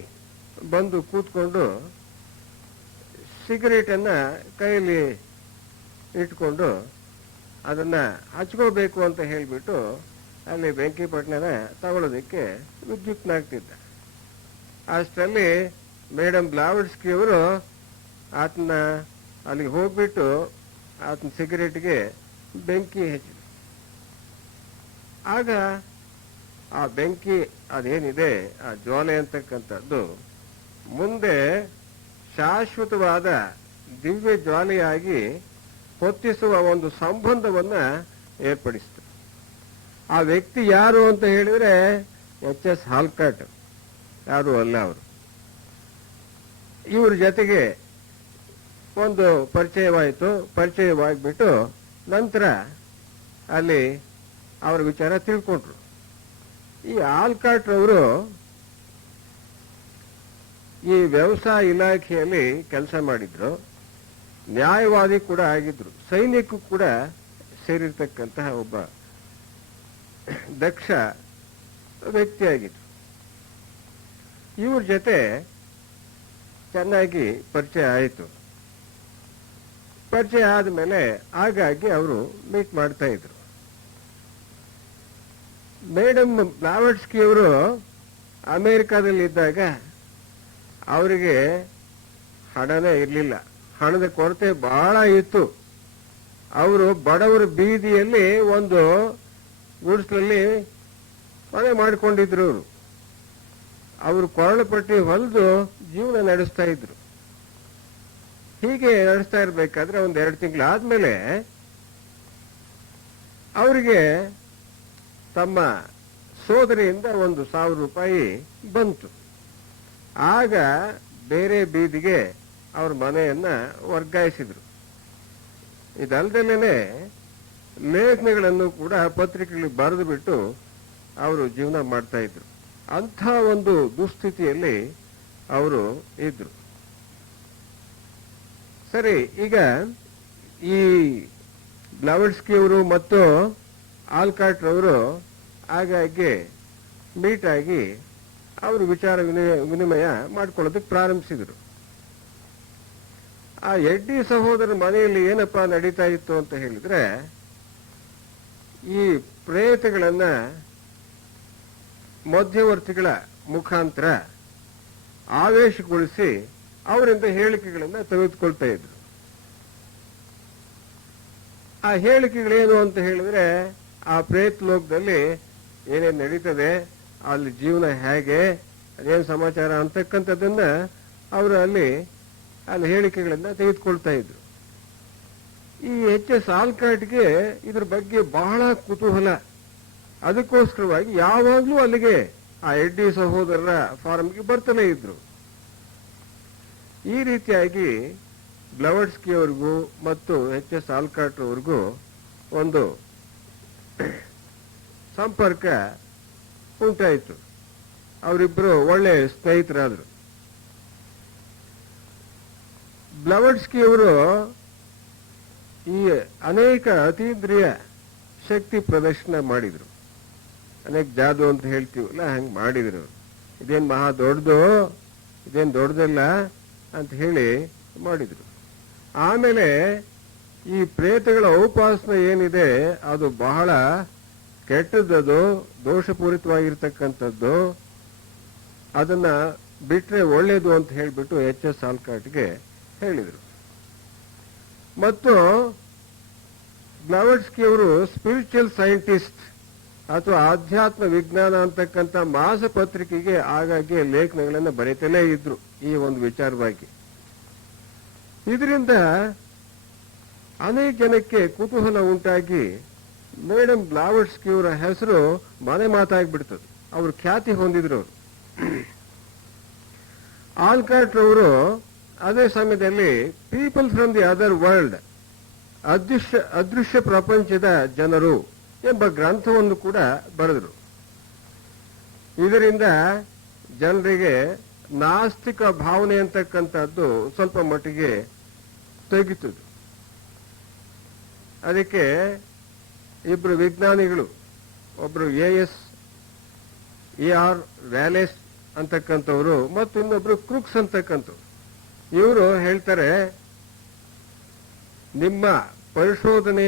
ಬಂದು ಕೂತ್ಕೊಂಡು ಸಿಗರೇಟ್ ಅನ್ನ ಕೈಯಲ್ಲಿ ಇಟ್ಕೊಂಡು ಅದನ್ನ ಹಚ್ಕೋಬೇಕು ಅಂತ ಹೇಳಿಬಿಟ್ಟು ಅಲ್ಲಿ ಬೆಂಕಿಪಟ್ಟಣನ ತಗೊಳ್ಳೋದಕ್ಕೆ ವಿದ್ಯುಕ್ತನಾಗ್ತಿದ್ದ. ಅಷ್ಟರಲ್ಲಿ ಮೇಡಮ್ ಬ್ಲಾವಟ್ಸ್ಕಿ ಅವರು ಆತನ ಅಲ್ಲಿಗೆ ಹೋಗ್ಬಿಟ್ಟು ಆತನ ಸಿಗರೇಟ್ಗೆ ಬೆಂಕಿ ಹಚ್ಚಿದ್ರು. ಆಗ ಆ ಬೆಂಕಿ ಅದೇನಿದೆ, ಆ ಜ್ವಾಲೆ ಅಂತಕ್ಕಂಥದ್ದು ಮುಂದೆ ಶಾಶ್ವತವಾದ ದಿವ್ಯ ಜ್ವಾಲೆಯಾಗಿ ಹೊತ್ತಿಸುವ ಒಂದು ಸಂಬಂಧವನ್ನ ಏರ್ಪಡಿಸಿತು. ಆ ವ್ಯಕ್ತಿ ಯಾರು ಅಂತ ಹೇಳಿದ್ರೆ ಎಚ್ ಎಸ್ ಹಾಲ್ಕಟ್, ಯಾರು ಅಲ್ಲ ಅವರು. ಇವ್ರ ಜೊತೆಗೆ ಒಂದು ಪರಿಚಯವಾಗಿಬಿಟ್ಟು ನಂತರ ಅಲ್ಲಿ ಅವರ ವಿಚಾರ ತಿಳ್ಕೊಂಡ್ರು. ಈ ಆಲ್ಕಾಟ್ ರವರು ಈ ವ್ಯವಸಾಯ ಇಲಾಖೆಯಲ್ಲಿ ಕೆಲಸ ಮಾಡಿದ್ರು, ನ್ಯಾಯವಾದಿ ಕೂಡ ಆಗಿದ್ರು, ಸೈನಿಕ ಕೂಡ ಸೇರಿರ್ತಕ್ಕಂತಹ ಒಬ್ಬ ದಕ್ಷ ವ್ಯಕ್ತಿಯಾಗಿದ್ರು. ಇವ್ರ ಜೊತೆ ಚೆನ್ನಾಗಿ ಪರಿಚಯ ಆಯಿತು. ಪರಿಚಯ ಆದಮೇಲೆ ಆಗಾಗಿ ಅವರು ಮೀಟ್ ಮಾಡ್ತಾ ಇದ್ರು. ಮೇಡಮ್ ಬ್ಲಾವಟ್ಸ್ಕಿ ಅವರು ಅಮೆರಿಕಾದಲ್ಲಿ ಇದ್ದಾಗ ಅವರಿಗೆ ಹಣನೇ ಇರಲಿಲ್ಲ, ಹಣದ ಕೊರತೆ ಬಹಳ ಇತ್ತು. ಅವರು ಬಡವರ ಬೀದಿಯಲ್ಲಿ ಒಂದು ಗುಡಿಸಲಲ್ಲಿ ಮನೆ ಮಾಡಿಕೊಂಡಿದ್ರು. ಅವರು ಕೊರಳು ಪಟ್ಟಿ ಹೊಲಿದು ಜೀವನ ನಡೆಸ್ತಾ ಇದ್ರು. ಹೀಗೆ ನಡೆಸ್ತಾ ಇರ್ಬೇಕಾದ್ರೆ ಒಂದ್ 2 ತಿಂಗಳಾದ್ಮೇಲೆ ಅವರಿಗೆ ತಮ್ಮ ಸೋದರಿಯಿಂದ $1,000 ಬಂತು. ಆಗ ಬೇರೆ ಬೀದಿಗೆ ಅವ್ರ ಮನೆಯನ್ನ ವರ್ಗಾಯಿಸಿದ್ರು. ಇದಲ್ದಲೇನೆ ಲೇಖನಗಳನ್ನು ಕೂಡ ಪತ್ರಿಕೆಗಳಿಗೆ ಬರೆದು ಬಿಟ್ಟು ಅವರು ಜೀವನ ಮಾಡ್ತಾ ಇದ್ರು. ಅಂಥ ಒಂದು ದುಸ್ಥಿತಿಯಲ್ಲಿ ಅವರು ಇದ್ರು. ಸರಿ, ಈಗ ಈ ಬ್ಲಾವಟ್ಸ್ಕಿ ಅವರು ಮತ್ತು ಆಲ್ಕಾಟ್ ರವರು ಆಗಾಗ್ಗೆ ಮೀಟ್ ಆಗಿ ಅವರು ವಿಚಾರ ವಿನಿಮಯ ಮಾಡ್ಕೊಳ್ಳೋದಕ್ಕೆ ಪ್ರಾರಂಭಿಸಿದರು. ಆ ಎಡ್ಡಿ ಸಹೋದರರ ಮನೆಯಲ್ಲಿ ಏನಪ್ಪಾ ನಡೀತಾ ಇತ್ತು ಅಂತ ಹೇಳಿದ್ರೆ, ಈ ಪ್ರೇತಗಳನ್ನ ಮಧ್ಯವರ್ತಿಗಳ ಮುಖಾಂತರ ಆವೇಶಗೊಳಿಸಿ ಅವರಿಂದ ಹೇಳಿಕೆಗಳನ್ನ ತೆಗೆದುಕೊಳ್ತಾ ಇದ್ರು. ಆ ಹೇಳಿಕೆಗಳೇನು ಅಂತ ಹೇಳಿದ್ರೆ, ಆ ಪ್ರೇತ ಲೋಕದಲ್ಲಿ ಏನೇನು ನಡೀತದೆ, ಅಲ್ಲಿ ಜೀವನ ಹೇಗೆ, ಅದೇನು ಸಮಾಚಾರ ಅಂತಕ್ಕಂಥದ್ದನ್ನ ಅವರು ಅಲ್ಲಿ ಹೇಳಿಕೆಗಳನ್ನ ತೆಗೆದುಕೊಳ್ತಾ ಇದ್ರು. ಈ ಎಚ್ ಎಸ್ ಆಲ್ಕಾಟ್ಗೆ ಇದ್ರ ಬಗ್ಗೆ ಬಹಳ ಕುತೂಹಲ. ಅದಕ್ಕೋಸ್ಕರವಾಗಿ ಯಾವಾಗ್ಲೂ ಅಲ್ಲಿಗೆ ಆ ಎಡ್ಡಿ ಸಹೋದರರ ಫಾರಂಗೆ ಬರ್ತಾನೆ ಇದ್ರು. ಈ ರೀತಿಯಾಗಿ ಬ್ಲಾವಟ್ಸ್ಕಿ ಅವ್ರಿಗೂ ಮತ್ತು ಎಚ್ ಎಸ್ ಆಲ್ಕಾಟ್ ಅವ್ರಿಗೂ ಒಂದು ಸಂಪರ್ಕ ಉಂಟಾಯಿತು. ಅವರಿಬ್ಬರು ಒಳ್ಳೆ ಸ್ನೇಹಿತರಾದರು. ಬ್ಲಾವಟ್ಸ್ಕಿ ಅವರು ಈ ಅನೇಕ ಅತೀಂದ್ರಿಯ ಶಕ್ತಿ ಪ್ರದರ್ಶನ ಮಾಡಿದ್ರು. ಅನೇಕ ಜಾದು ಅಂತ ಹೇಳ್ತೀವಲ್ಲ, ಹಂಗೆ ಮಾಡಿದ್ರು. ಇದೇನು ಮಹಾ ದೊಡ್ಡದು, ಇದೇನು ದೊಡ್ಡದಲ್ಲ ಅಂತ ಹೇಳಿ ಮಾಡಿದ್ರು. ಆಮೇಲೆ ಈ ಪ್ರೇತಗಳ ಉಪಾಸನೆ ಏನಿದೆ ಅದು ಬಹಳ ಕೆಟ್ಟದ್ದು, ದೋಷಪೂರಿತವಾಗಿರ್ತಕ್ಕಂಥದ್ದು, ಅದನ್ನ ಬಿಟ್ರೆ ಒಳ್ಳೇದು ಅಂತ ಹೇಳಿಬಿಟ್ಟು ಎಚ್ ಎಸ್ ಆಲ್ಕಾಟ್ಗೆ ಹೇಳಿದರು. ಮತ್ತು ಬ್ಲಾವಟ್ಸ್ಕಿ ಅವರು ಸ್ಪಿರಿಚುವಲ್ ಸೈಂಟಿಸ್ಟ್ ಅಥವಾ ಆಧ್ಯಾತ್ಮ ವಿಜ್ಞಾನ ಅಂತಕ್ಕಂಥ ಮಾಸ ಪತ್ರಿಕೆಗೆ ಆಗಾಗ್ಗೆ ಲೇಖನಗಳನ್ನು ಬರೀತಲೇ ಇದ್ರು ಈ ಒಂದು ವಿಚಾರವಾಗಿ. ಇದರಿಂದ ಅನೇಕ ಜನಕ್ಕೆ ಕುತೂಹಲ ಉಂಟಾಗಿ ಮೇಡಮ್ ಬ್ಲಾವಟ್ಸ್ಕಿ ಅವರ ಹೆಸರು ಮನೆ ಮಾತಾಗ್ಬಿಡ್ತದೆ. ಅವರು ಖ್ಯಾತಿ ಹೊಂದಿದ್ರು. ಆಲ್ಕಾಟ್ ರವರು ಅದೇ ಸಮಯದಲ್ಲಿ people from the other world, ಅದೃಶ್ಯ ಪ್ರಪಂಚದ ಜನರು ಎಂಬ ಗ್ರಂಥವನ್ನು ಕೂಡ ಬರೆದರು. ಇದರಿಂದ ಜನರಿಗೆ ನಾಸ್ತಿಕ ಭಾವನೆ ಅಂತಕ್ಕಂಥದ್ದು ಸ್ವಲ್ಪ ಮಟ್ಟಿಗೆ ತೆಗಿತದು. ಅದಕ್ಕೆ ಇಬ್ಬರು ವಿಜ್ಞಾನಿಗಳು, ಒಬ್ರು AR ವ್ಯಾಲೆಸ್ ಅಂತಕ್ಕಂಥವ್ರು ಮತ್ತು ಇನ್ನೊಬ್ರು ಕ್ರೂಕ್ಸ್ ಅಂತಕ್ಕಂಥವ್ರು, ಇವರು ಹೇಳ್ತಾರೆ, ನಿಮ್ಮ ಪರಿಶೋಧನೆ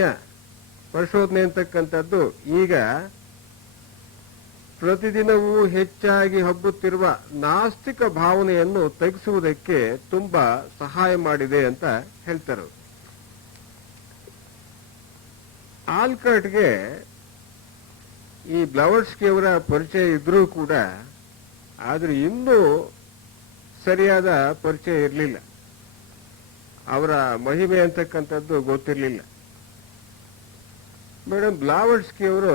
ಅಂತಕ್ಕಂಥದ್ದು ಈಗ ಪ್ರತಿದಿನವೂ ಹೆಚ್ಚಾಗಿ ಹಬ್ಬುತ್ತಿರುವ ನಾಸ್ತಿಕ ಭಾವನೆಯನ್ನು ತೆಗೆಸುವುದಕ್ಕೆ ತುಂಬಾ ಸಹಾಯ ಮಾಡಿದೆ ಅಂತ ಹೇಳ್ತಾರೆ. ಆಲ್ಕಾಟ್ಗೆ ಈ ಬ್ಲವರ್ಸ್ಕಿ ಅವರ ಪರಿಚಯ ಇದ್ರೂ ಕೂಡ ಆದ್ರೆ ಇನ್ನೂ ಸರಿಯಾದ ಪರಿಚಯ ಇರಲಿಲ್ಲ. ಅವರ ಮಹಿಮೆ ಅಂತಕ್ಕಂಥದ್ದು ಗೊತ್ತಿರಲಿಲ್ಲ. ಮೇಡಮ್ ಬ್ಲಾವರ್ಸ್ಕಿ ಅವರು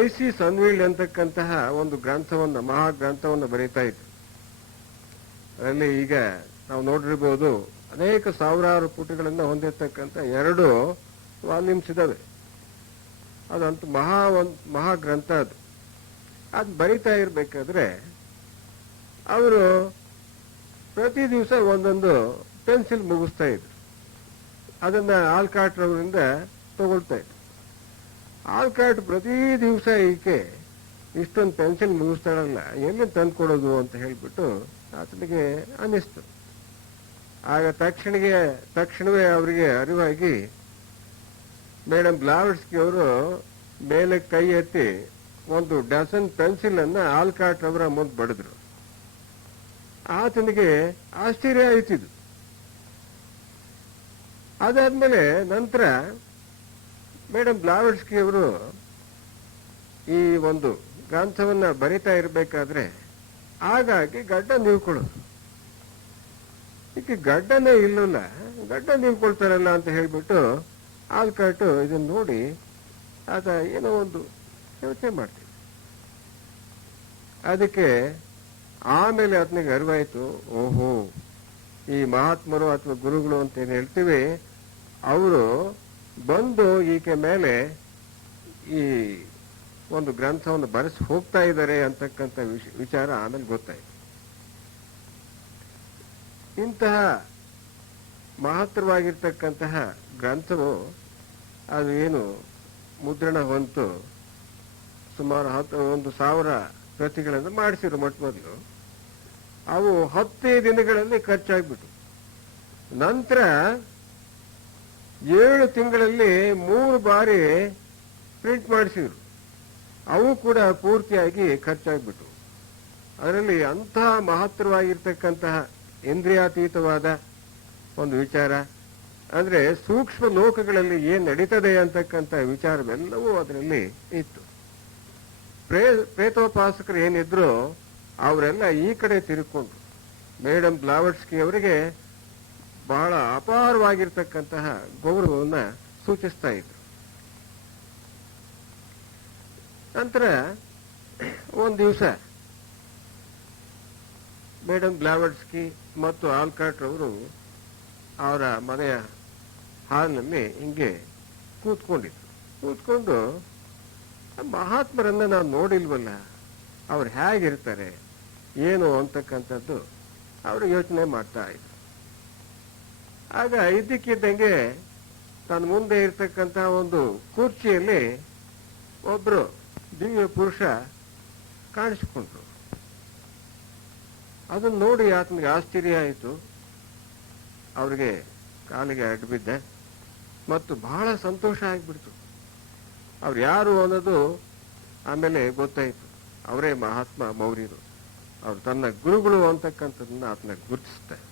ಐಸಿಸ್ ಅನ್ವೀಲ್ಡ್ ಅಂತಕ್ಕಂತಹ ಒಂದು ಗ್ರಂಥವನ್ನು, ಮಹಾಗ್ರಂಥವನ್ನು ಬರೀತಾ ಇದ್ರು. ಅದರಲ್ಲಿ ಈಗ ನಾವು ನೋಡಿರ್ಬೋದು, ಅನೇಕ ಸಾವಿರಾರು ಪುಟಗಳನ್ನು ಹೊಂದಿರತಕ್ಕಂಥ 2 ವಾಲ್ಯೂಮ್ಸ್ ಇದಾವೆ. ಅದಂತೂ ಮಹಾಗ್ರಂಥ ಅದು. ಅದು ಬರಿತಾ ಇರಬೇಕಾದ್ರೆ ಅವರು ಪ್ರತಿ ದಿವಸ ಒಂದೊಂದು ಪೆನ್ಸಿಲ್ ಮುಗಿಸ್ತಾ ಇದ್ರು. ಅದನ್ನ ಆಲ್ಕಾಟ್ ಅವರಿಂದ ತಗೊಳ್ತಾ ಇದ್ರು. ಆಲ್ಕಾಟ್ ಪ್ರತಿ ದಿವಸ ಈಕೆ ಇಷ್ಟೊಂದು ಪೆನ್ಸಿಲ್ ಮುಗಿಸ್ತಾಳಲ್ಲ, ಎಲ್ಲಿ ತಂದ್ಕೊಡೋದು ಅಂತ ಹೇಳ್ಬಿಟ್ಟು ಆತನಿಗೆ ಅನ್ನಿಸ್ತು. ಆಗ ತಕ್ಷಣವೇ ಅವರಿಗೆ ಅರಿವಾಗಿ ಮೇಡಮ್ ಬ್ಲಾವರ್ಸ್ಕಿ ಅವರು ಮೇಲೆ ಕೈ ಎತ್ತಿ 1 ಡಜನ್ ಪೆನ್ಸಿಲ್ ಅನ್ನ ಆಲ್ಕಾಟ್ ಅವರ ಮುಂದೆ ಬಡಿದ್ರು. ಆತನಿಗೆ ಆಶ್ಚರ್ಯ ಆಯ್ತಿದ್ದು. ಅದಾದ್ಮೇಲೆ ನಂತರ ಮೇಡಮ್ ಬ್ಲಾವರ್ಸ್ಕಿ ಅವರು ಈ ಒಂದು ಗ್ರಂಥವನ್ನ ಬರಿತಾ ಇರಬೇಕಾದ್ರೆ ಹಾಗಾಗಿ ಗಡ್ಡ ನೀವ್ಕೊಳ್ಳೋದು. ಈಗ ಗಡ್ಡನೇ ಇಲ್ಲಲ್ಲ, ಗಡ್ಡ ನೀವ್ಕೊಳ್ತಾರಲ್ಲ ಅಂತ ಹೇಳ್ಬಿಟ್ಟು ಆಲ್ಕಾಟು ಇದನ್ನ ನೋಡಿ ಆತ ಏನೋ ಒಂದು ಯೋಚನೆ ಮಾಡ್ತೀವಿ. ಅದಕ್ಕೆ ಆಮೇಲೆ ಆತನಿಗೆ ಅರಿವಾಯ್ತು, ಓಹೋ, ಈ ಮಹಾತ್ಮರು ಅಥವಾ ಗುರುಗಳು ಅಂತ ಏನ್ ಹೇಳ್ತೀವಿ, ಅವರು ಬಂದು ಈಕೆ ಮೇಲೆ ಈ ಒಂದು ಗ್ರಂಥವನ್ನು ಬರೆಸಿ ಹೋಗ್ತಾ ಇದ್ದಾರೆ ಅಂತಕ್ಕಂಥ ವಿಚಾರ ಆಮೇಲೆ ಗೊತ್ತಾಯ್ತು. ಇಂತಹ ಮಹತ್ತರವಾಗಿರ್ತಕ್ಕಂತಹ ಗ್ರಂಥವು ಅದು ಏನು ಮುದ್ರಣ ಹೊಂತು ಸುಮಾರು 1,000 ಪ್ರತಿಗಳನ್ನು ಮಾಡಿಸಿರು ಮೊಟ್ಟ ಮೊದಲು. ಅವು 10 ದಿನಗಳಲ್ಲಿ ಖರ್ಚಾಗ್ಬಿಟ್ಟು ನಂತರ 7 ತಿಂಗಳಲ್ಲಿ 3 ಬಾರಿ ಪ್ರಿಂಟ್ ಮಾಡಿಸಿದ್ರು. ಅವು ಕೂಡ ಪೂರ್ತಿಯಾಗಿ ಖರ್ಚಾಗ್ಬಿಟ್ಟು. ಅದರಲ್ಲಿ ಅಂತಹ ಮಹತ್ತರವಾಗಿರ್ತಕ್ಕಂತಹ ಇಂದ್ರಿಯಾತೀತವಾದ ಒಂದು ವಿಚಾರ, ಅಂದ್ರೆ ಸೂಕ್ಷ್ಮ ಲೋಕಗಳಲ್ಲಿ ಏನ್ ನಡೀತದೆ ಅಂತಕ್ಕಂಥ ವಿಚಾರವೆಲ್ಲವೂ ಅದರಲ್ಲಿ ಇತ್ತು. ಪ್ರೇತೋಪಾಸಕರು ಏನಿದ್ರು ಅವರೆಲ್ಲ ಈ ಕಡೆ ತಿರುಗಿಕೊಂಡ್ರು. ಮೇಡಮ್ ಬ್ಲಾವರ್ಸ್ಕಿ ಅವರಿಗೆ ಬಹಳ ಅಪಾರವಾಗಿರ್ತಕ್ಕಂತಹ ಗೌರವವನ್ನ ಸೂಚಿಸ್ತಾ ಇದ್ರು. ನಂತರ ಒಂದು ದಿವಸ ಮೇಡಮ್ ಬ್ಲಾವರ್ಸ್ಕಿ ಮತ್ತು ಆಲ್ಕಾಟ್ ಅವರು ಅವರ ಮನೆಯ ಹಾಲ್ನಲ್ಲಿ ಹಿಂಗೆ ಕೂತ್ಕೊಂಡು ಮಹಾತ್ಮರನ್ನ ನಾವು ನೋಡಿಲ್ವಲ್ಲ, ಅವ್ರು ಹೇಗಿರ್ತಾರೆ ಏನು ಅಂತಕ್ಕಂಥದ್ದು ಅವರು ಯೋಚನೆ ಮಾಡ್ತಾ ಇದ್ರು. ಆಗ ಇದ್ದಕ್ಕಿದ್ದಂಗೆ ತನ್ನ ಮುಂದೆ ಇರ್ತಕ್ಕಂಥ ಒಂದು ಕುರ್ಚಿಯಲ್ಲಿ ಒಬ್ರು ದಿವ್ಯ ಪುರುಷ ಕಾಣಿಸಿಕೊಂಡ್ರು. ಅದನ್ನು ನೋಡಿ ಆತನಿಗೆ ಆಶ್ಚರ್ಯ ಆಯಿತು. ಅವ್ರಿಗೆ ಕಾಲಿಗೆ ಅಡ್ಬಿದ್ದ ಮತ್ತು ಬಹಳ ಸಂತೋಷ ಆಗಿಬಿಡ್ತು. ಅವ್ರು ಯಾರು ಅನ್ನೋದು ಆಮೇಲೆ ಗೊತ್ತಾಯಿತು. ಅವರೇ ಮಹಾತ್ಮ ಮೌರ್ಯರು. ಅವ್ರು ತನ್ನ ಗುರುಗಳು ಅಂತಕ್ಕಂಥದ್ದನ್ನ ಆತನ ಗುರುತಿಸ್ತಾರೆ.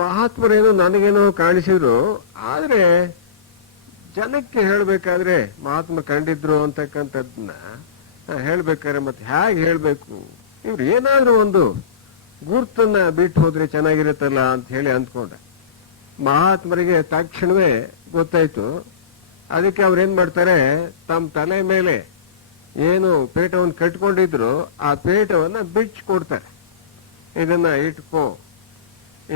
ಮಹಾತ್ಮರೇನು ನನಗೇನೋ ಕಾಣಿಸಿದ್ರು, ಆದ್ರೆ ಜನಕ್ಕೆ ಹೇಳ್ಬೇಕಾದ್ರೆ ಮಹಾತ್ಮ ಕಂಡಿದ್ರು ಅಂತಕ್ಕಂಥದ್ದನ್ನ ಹೇಳ್ಬೇಕಾದ್ರೆ ಮತ್ತೆ ಹೇಗೆ ಹೇಳ್ಬೇಕು, ಇವ್ರು ಏನಾದ್ರೂ ಒಂದು ಗುರ್ತನ್ನ ಬಿಟ್ಟು ಹೋದ್ರೆ ಚೆನ್ನಾಗಿರುತ್ತಲ್ಲ ಅಂತ ಹೇಳಿ ಅಂದ್ಕೊಂಡ. ಮಹಾತ್ಮರಿಗೆ ತಕ್ಷಣವೇ ಗೊತ್ತಾಯ್ತು. ಅದಕ್ಕೆ ಅವ್ರೇನ್ ಮಾಡ್ತಾರೆ, ತಮ್ಮ ತಲೆ ಮೇಲೆ ಏನು ಪೇಟವನ್ನು ಕಟ್ಕೊಂಡಿದ್ರು ಆ ಪೇಟವನ್ನ ಬಿಚ್ಚಿಕೊಡ್ತಾರೆ. ಇದನ್ನ ಇಟ್ಕೋ,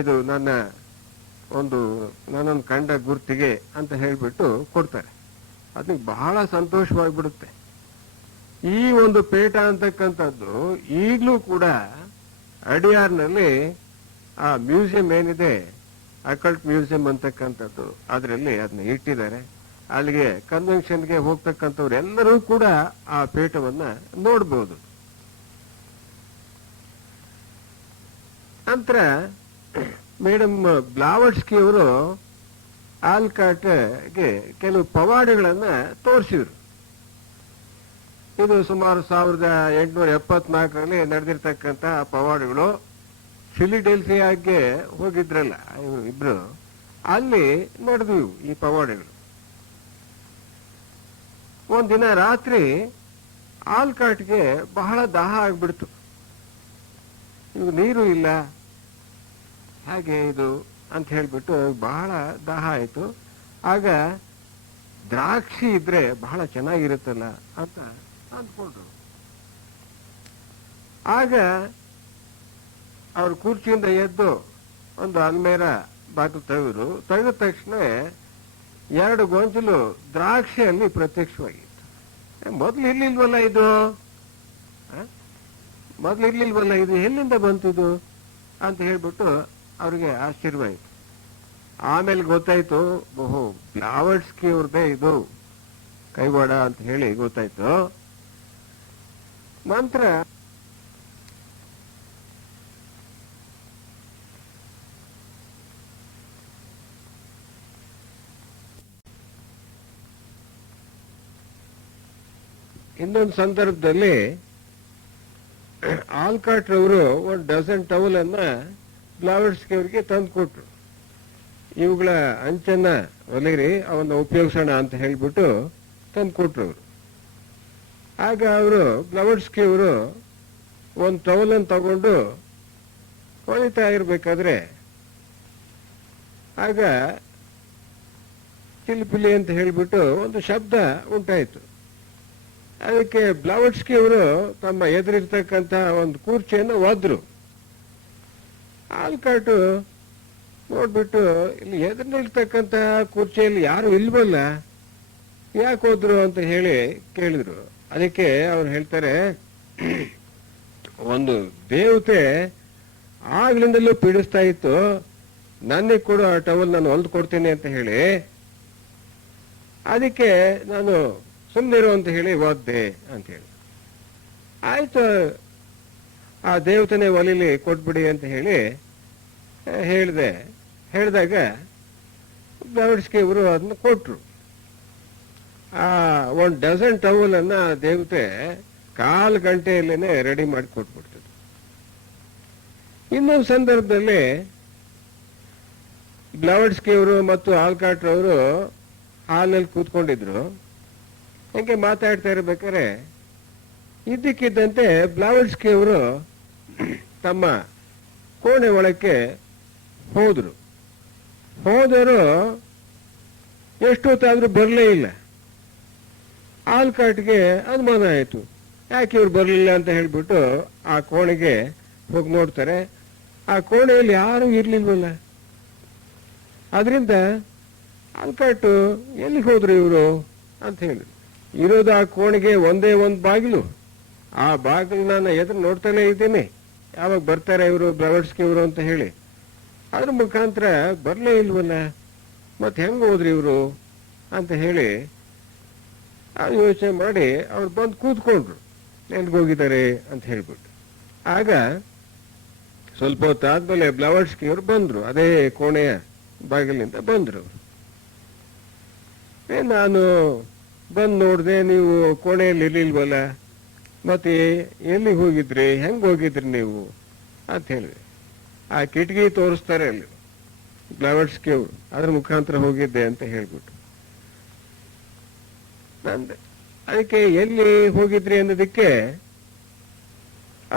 ಇದು ನನ್ನನ್ನು ಕಂಡ ಗುರ್ತಿಗೆ ಅಂತ ಹೇಳ್ಬಿಟ್ಟು ಕೊಡ್ತಾರೆ. ಅದಕ್ಕೆ ಬಹಳ ಸಂತೋಷವಾಗಿಬಿಡುತ್ತೆ. ಈ ಒಂದು ಪೇಟ ಅಂತಕ್ಕಂಥದ್ದು ಈಗಲೂ ಕೂಡ ಅಡಿಯಾರ್ನಲ್ಲಿ ಆ ಮ್ಯೂಸಿಯಂ ಏನಿದೆ, ಅಕಲ್ಟ್ ಮ್ಯೂಸಿಯಂ ಅಂತಕ್ಕಂಥದ್ದು, ಅದರಲ್ಲಿ ಅದನ್ನ ಇಟ್ಟಿದ್ದಾರೆ. ಅಲ್ಲಿಗೆ ಕನ್ವೆನ್ಷನ್ಗೆ ಹೋಗ್ತಕ್ಕಂಥವ್ರು ಎಲ್ಲರೂ ಕೂಡ ಆ ಪೇಟವನ್ನ ನೋಡ್ಬೋದು. ನಂತರ ಮೇಡಮ್ ಬ್ಲಾವರ್ಸ್ಕಿ ಅವರು ಆಲ್ಕಾಟ್ಗೆ ಕೆಲವು ಪವಾಡಗಳನ್ನ ತೋರಿಸಿದ್ರು. ಇದು ಸುಮಾರು 1874ರಲ್ಲಿ ನಡೆದಿರ್ತಕ್ಕಂತಹ ಪವಾಡಗಳು. ಫಿಲಿಡೆಲ್ಫಿಯಾಗೆ ಹೋಗಿದ್ರಲ್ಲ ಇಬ್ರು, ಅಲ್ಲಿ ನಡೆದ್ವು ಈ ಪವಾಡಗಳು. ಒಂದಿನ ರಾತ್ರಿ ಆಲ್ಕಾಟ್ಗೆ ಬಹಳ ದಾಹ ಆಗ್ಬಿಡ್ತು. ಇವು ನೀರು ಇಲ್ಲ, ಹಾಗೆ ಇದು ಅಂತ ಹೇಳ್ಬಿಟ್ಟು ಬಹಳ ದಾಹ ಆಯಿತು. ಆಗ ದ್ರಾಕ್ಷಿ ಇದ್ರೆ ಬಹಳ ಚೆನ್ನಾಗಿರುತ್ತಲ್ಲ ಅಂತ ಅಂದ್ಕೊಂಡ್ರು. ಆಗ ಅವ್ರ ಕುರ್ಚಿಯಿಂದ ಎದ್ದು ಒಂದು ಅಲ್ಮೇರ ಬಾಗಿಲು ತೆಗೆದ ತಕ್ಷಣ 2 ಗೊಂಚಲು ದ್ರಾಕ್ಷಿಯಲ್ಲಿ ಪ್ರತ್ಯಕ್ಷವಾಗಿತ್ತು. ಮೊದಲು ಇರ್ಲಿಲ್ವಲ್ಲ ಇದು, ಎಲ್ಲಿಂದ ಬಂತಿದು ಅಂತ ಹೇಳ್ಬಿಟ್ಟು ಅವ್ರಿಗೆ ಆಶ್ಚರ್ಯವಾಯಿತು. ಆಮೇಲೆ ಗೊತ್ತಾಯ್ತು, ಓಹೋ ಬ್ಲಾವಟ್ಸ್ಕಿ ಅವ್ರದ್ದೇ ಇದು ಕೈವಾಡ ಅಂತ ಹೇಳಿ ಗೊತ್ತಾಯ್ತು. ನಂತರ ಇನ್ನೊಂದು ಸಂದರ್ಭದಲ್ಲಿ ಆಲ್ಕಾಟ್ ಅವರು 1 ಡಜನ್ ಟವಲ್ ಅನ್ನ ಬ್ಲಾವಟ್ಸ್ಕಿ ಅವರಿಗೆ ತಂದು ಕೊಟ್ರು. ಇವುಗಳ ಅಂಚನ್ನ ಹೊಲಿರಿ, ಅವನ್ನ ಉಪಯೋಗಿಸೋಣ ಅಂತ ಹೇಳ್ಬಿಟ್ಟು ತಂದು ಕೊಟ್ರು ಅವರು. ಆಗ ಅವರು ಬ್ಲಾವಟ್ಸ್ಕಿ ಅವರು 1 ಟವಲನ್ನು ತಗೊಂಡು ಹೊಲಿತಾ ಇರ್ಬೇಕಾದ್ರೆ ಆಗ ಚಿಲಿಪಿಲಿ ಅಂತ ಹೇಳ್ಬಿಟ್ಟು ಒಂದು ಶಬ್ದ ಉಂಟಾಯಿತು. ಅದಕ್ಕೆ ಬ್ಲಾವಟ್ಸ್ಕಿ ಅವರು ತಮ್ಮ ಎದುರಿರ್ತಕ್ಕಂಥ ಒಂದು ಕುರ್ಚಿಯನ್ನು ಒದ್ರು. ಆಲ್ಕಾಟು ನೋಡ್ಬಿಟ್ಟು ಇಲ್ಲಿ ಎದುರಿರ್ತಕ್ಕಂಥ ಕುರ್ಚಿಯಲ್ಲಿ ಯಾರು ಇಲ್ವಲ್ಲ, ಯಾಕೆ ಹೋದ್ರು ಅಂತ ಹೇಳಿ ಕೇಳಿದ್ರು. ಅದಕ್ಕೆ ಅವ್ರು ಹೇಳ್ತಾರೆ, ಒಂದು ದೇವತೆ ಆಗ್ಲಿಂದಲೂ ಪೀಡಿಸ್ತಾ ಇತ್ತು, ನನಗೆ ಕೂಡ ಆ ಟವಲ್ ನಾನು ಹೊಲ್ದು ಕೊಡ್ತೀನಿ ಅಂತ ಹೇಳಿ, ಅದಕ್ಕೆ ನಾನು ಸುಮ್ಮನಿರು ಅಂತ ಹೇಳಿ ಓದ್ದೆ ಅಂತ ಹೇಳಿ. ಆಯ್ತು, ಆ ದೇವತನೇ ಒಲಿಲಿ ಕೊಟ್ಬಿಡಿ ಅಂತ ಹೇಳಿ ಹೇಳಿದಾಗ ಬ್ಲಾವಟ್ಸ್ಕಿ ಅವರು ಅದನ್ನ ಕೊಟ್ರು. ಆ 1 ಡಜನ್ ಟವಲ್ ಅನ್ನ ದೇವತೆ 1/4 ಗಂಟೆಯಲ್ಲೇನೆ ರೆಡಿ ಮಾಡಿ ಕೊಟ್ಬಿಡ್ತದೆ. ಇನ್ನೊಂದು ಸಂದರ್ಭದಲ್ಲಿ ಬ್ಲಾವಟ್ಸ್ಕಿ ಅವರು ಮತ್ತು ಆಲ್ಕಾಟ್ ಅವರು ಹಾಲಲ್ಲಿ ಕೂತ್ಕೊಂಡಿದ್ರು. ಹಂಗೆ ಮಾತಾಡ್ತಾ ಇರ್ಬೇಕಾದ್ರೆ ಇದ್ದಕ್ಕಿದ್ದಂತೆ ಬ್ಲಾವಟ್ಸ್ಕಿ ಅವರು ತಮ್ಮ ಕೋಣೆ ಒಳಕ್ಕೆ ಹೋದರು. ಎಷ್ಟೊತ್ತಾದ್ರೂ ಬರಲೇ ಇಲ್ಲ. ಆಲ್ಕಾಟ್ಗೆ ಅನುಮಾನ ಆಯಿತು, ಯಾಕೆ ಇವ್ರು ಬರಲಿಲ್ಲ ಅಂತ ಹೇಳ್ಬಿಟ್ಟು ಆ ಕೋಣೆಗೆ ಹೋಗಿ ನೋಡ್ತಾರೆ. ಆ ಕೋಣೆಯಲ್ಲಿ ಯಾರೂ ಇರ್ಲಿಲ್ವಲ್ಲ. ಅದರಿಂದ ಆಲ್ಕಾಟು ಎಲ್ಲಿಗೆ ಹೋದ್ರು ಇವರು ಅಂತ ಹೇಳಿದ್ರು. ಇರೋದು ಆ ಕೋಣೆಗೆ ಒಂದೇ ಒಂದು ಬಾಗಿಲು. ಆ ಬಾಗಿಲು ನಾನು ಎದುರು ನೋಡ್ತಾನೆ ಇದ್ದೀನಿ, ಯಾವಾಗ ಬರ್ತಾರೆ ಇವರು ಬ್ಲಾವಟ್ಸ್ಕಿ ಇವರು ಅಂತ ಹೇಳಿ. ಅದ್ರ ಮುಖಾಂತರ ಬರಲೇ ಇಲ್ವಲ್ಲ, ಮತ್ತೆ ಹೆಂಗೆ ಹೋದ್ರಿ ಇವರು ಅಂತ ಹೇಳಿ ಯೋಚನೆ ಮಾಡಿ ಅವ್ರು ಬಂದು ಕೂತ್ಕೊಂಡ್ರು, ಎಲ್ಗೋಗಿದ್ದಾರೆ ಅಂತ ಹೇಳ್ಬಿಟ್ಟು. ಆಗ ಸ್ವಲ್ಪ ಹೊತ್ತಾದ್ಮೇಲೆ ಬ್ಲಾವಟ್ಸ್ಕಿ ಅವರು ಬಂದ್ರು, ಅದೇ ಕೋಣೆಯ ಬಾಗಿಲಿಂದ ಬಂದ್ರು. ನಾನು ಬಂದು ನೋಡಿದೆ, ನೀವು ಕೋಣೆಯಲ್ಲಿ ಇರ್ಲಿಲ್ವಲ್ಲ, ಮತ್ತೆ ಎಲ್ಲಿಗೆ ಹೋಗಿದ್ರಿ, ಹೆಂಗೆ ಹೋಗಿದ್ರಿ ನೀವು ಅಂತ ಹೇಳಿದೆ. ಆ ಕಿಟಕಿ ತೋರಿಸ್ತಾರೆ ಅಲ್ಲಿ ಬ್ಲಾವಟ್ಸ್ಕಿ ಅವರು, ಅದ್ರ ಮುಖಾಂತರ ಹೋಗಿದ್ದೆ ಅಂತ ಹೇಳ್ಬಿಟ್ಟು. ಅದಕ್ಕೆ ಎಲ್ಲಿ ಹೋಗಿದ್ರಿ ಅನ್ನೋದಕ್ಕೆ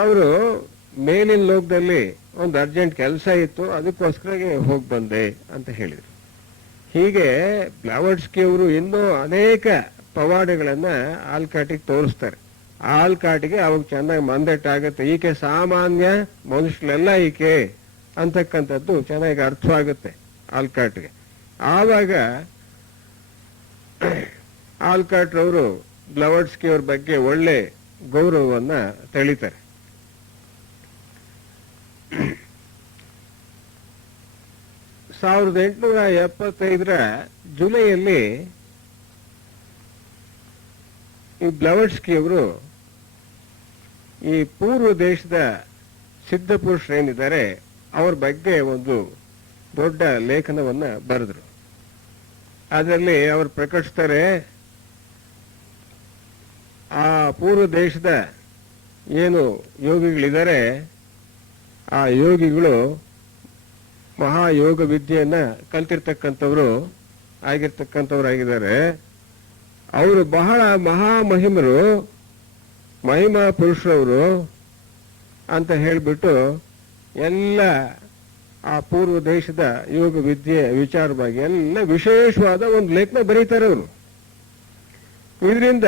ಅವರು ಮೇಲಿನ ಲೋಕದಲ್ಲಿ ಒಂದು ಅರ್ಜೆಂಟ್ ಕೆಲಸ ಇತ್ತು, ಅದಕ್ಕೋಸ್ಕರ ಹೋಗಿ ಬಂದೆ ಅಂತ ಹೇಳಿದ್ರು. ಹೀಗೆ ಬ್ಲಾವಟ್ಸ್ಕಿ ಅವರು ಇನ್ನೂ ಅನೇಕ ಪವಾಡಗಳನ್ನ ಆಲ್ಕಾಟಿಗೆ ತೋರಿಸ್ತಾರೆ. ಆಲ್ಕಾಟಿಗೆ ಅವಾಗ ಚೆನ್ನಾಗಿ ಮಂದಟ್ಟಾಗುತ್ತೆ, ಈಕೆ ಸಾಮಾನ್ಯ ಮನುಷ್ಯರೆಲ್ಲ ಈಕೆ ಅಂತಕ್ಕಂಥದ್ದು ಚೆನ್ನಾಗಿ ಅರ್ಥವಾಗುತ್ತೆ ಆಲ್ಕಾಟ್ಗೆ. ಆವಾಗ ಆಲ್ಕಾಟ್ ಅವರು ಬ್ಲಾವಟ್ಸ್ಕಿ ಅವ್ರ ಬಗ್ಗೆ ಒಳ್ಳೆ ಗೌರವವನ್ನ ತಳಿತಾರೆ. 1875ರ ಜುಲೈಯಲ್ಲಿ ಈ ಬ್ಲಾವಟ್ಸ್ಕಿ ಅವರು ಈ ಪೂರ್ವ ದೇಶದ ಸಿದ್ಧ ಪುರುಷರೇನಿದ್ದಾರೆ ಅವ್ರ ಬಗ್ಗೆ ಒಂದು ದೊಡ್ಡ ಲೇಖನವನ್ನ ಬರೆದ್ರು. ಅದರಲ್ಲಿ ಅವರು ಪ್ರಕಟಿಸ್ತಾರೆ, ಆ ಪೂರ್ವ ದೇಶದ ಏನು ಯೋಗಿಗಳಿದ್ದಾರೆ, ಆ ಯೋಗಿಗಳು ಮಹಾಯೋಗ ವಿದ್ಯೆಯನ್ನ ಕಲ್ತಿರ್ತಕ್ಕಂಥವ್ರು ಆಗಿದ್ದಾರೆ. ಅವರು ಬಹಳ ಮಹಾಮಹಿಮರು, ಮಹಿಮಾ ಪುರುಷರವರು ಅಂತ ಹೇಳಿಬಿಟ್ಟು ಎಲ್ಲ ಆ ಪೂರ್ವ ದೇಶದ ಯೋಗ ವಿದ್ಯೆ ವಿಚಾರವಾಗಿ ಎಲ್ಲ ವಿಶೇಷವಾದ ಒಂದು ಲೇಖನ ಬರೀತಾರೆ ಅವರು. ಇದರಿಂದ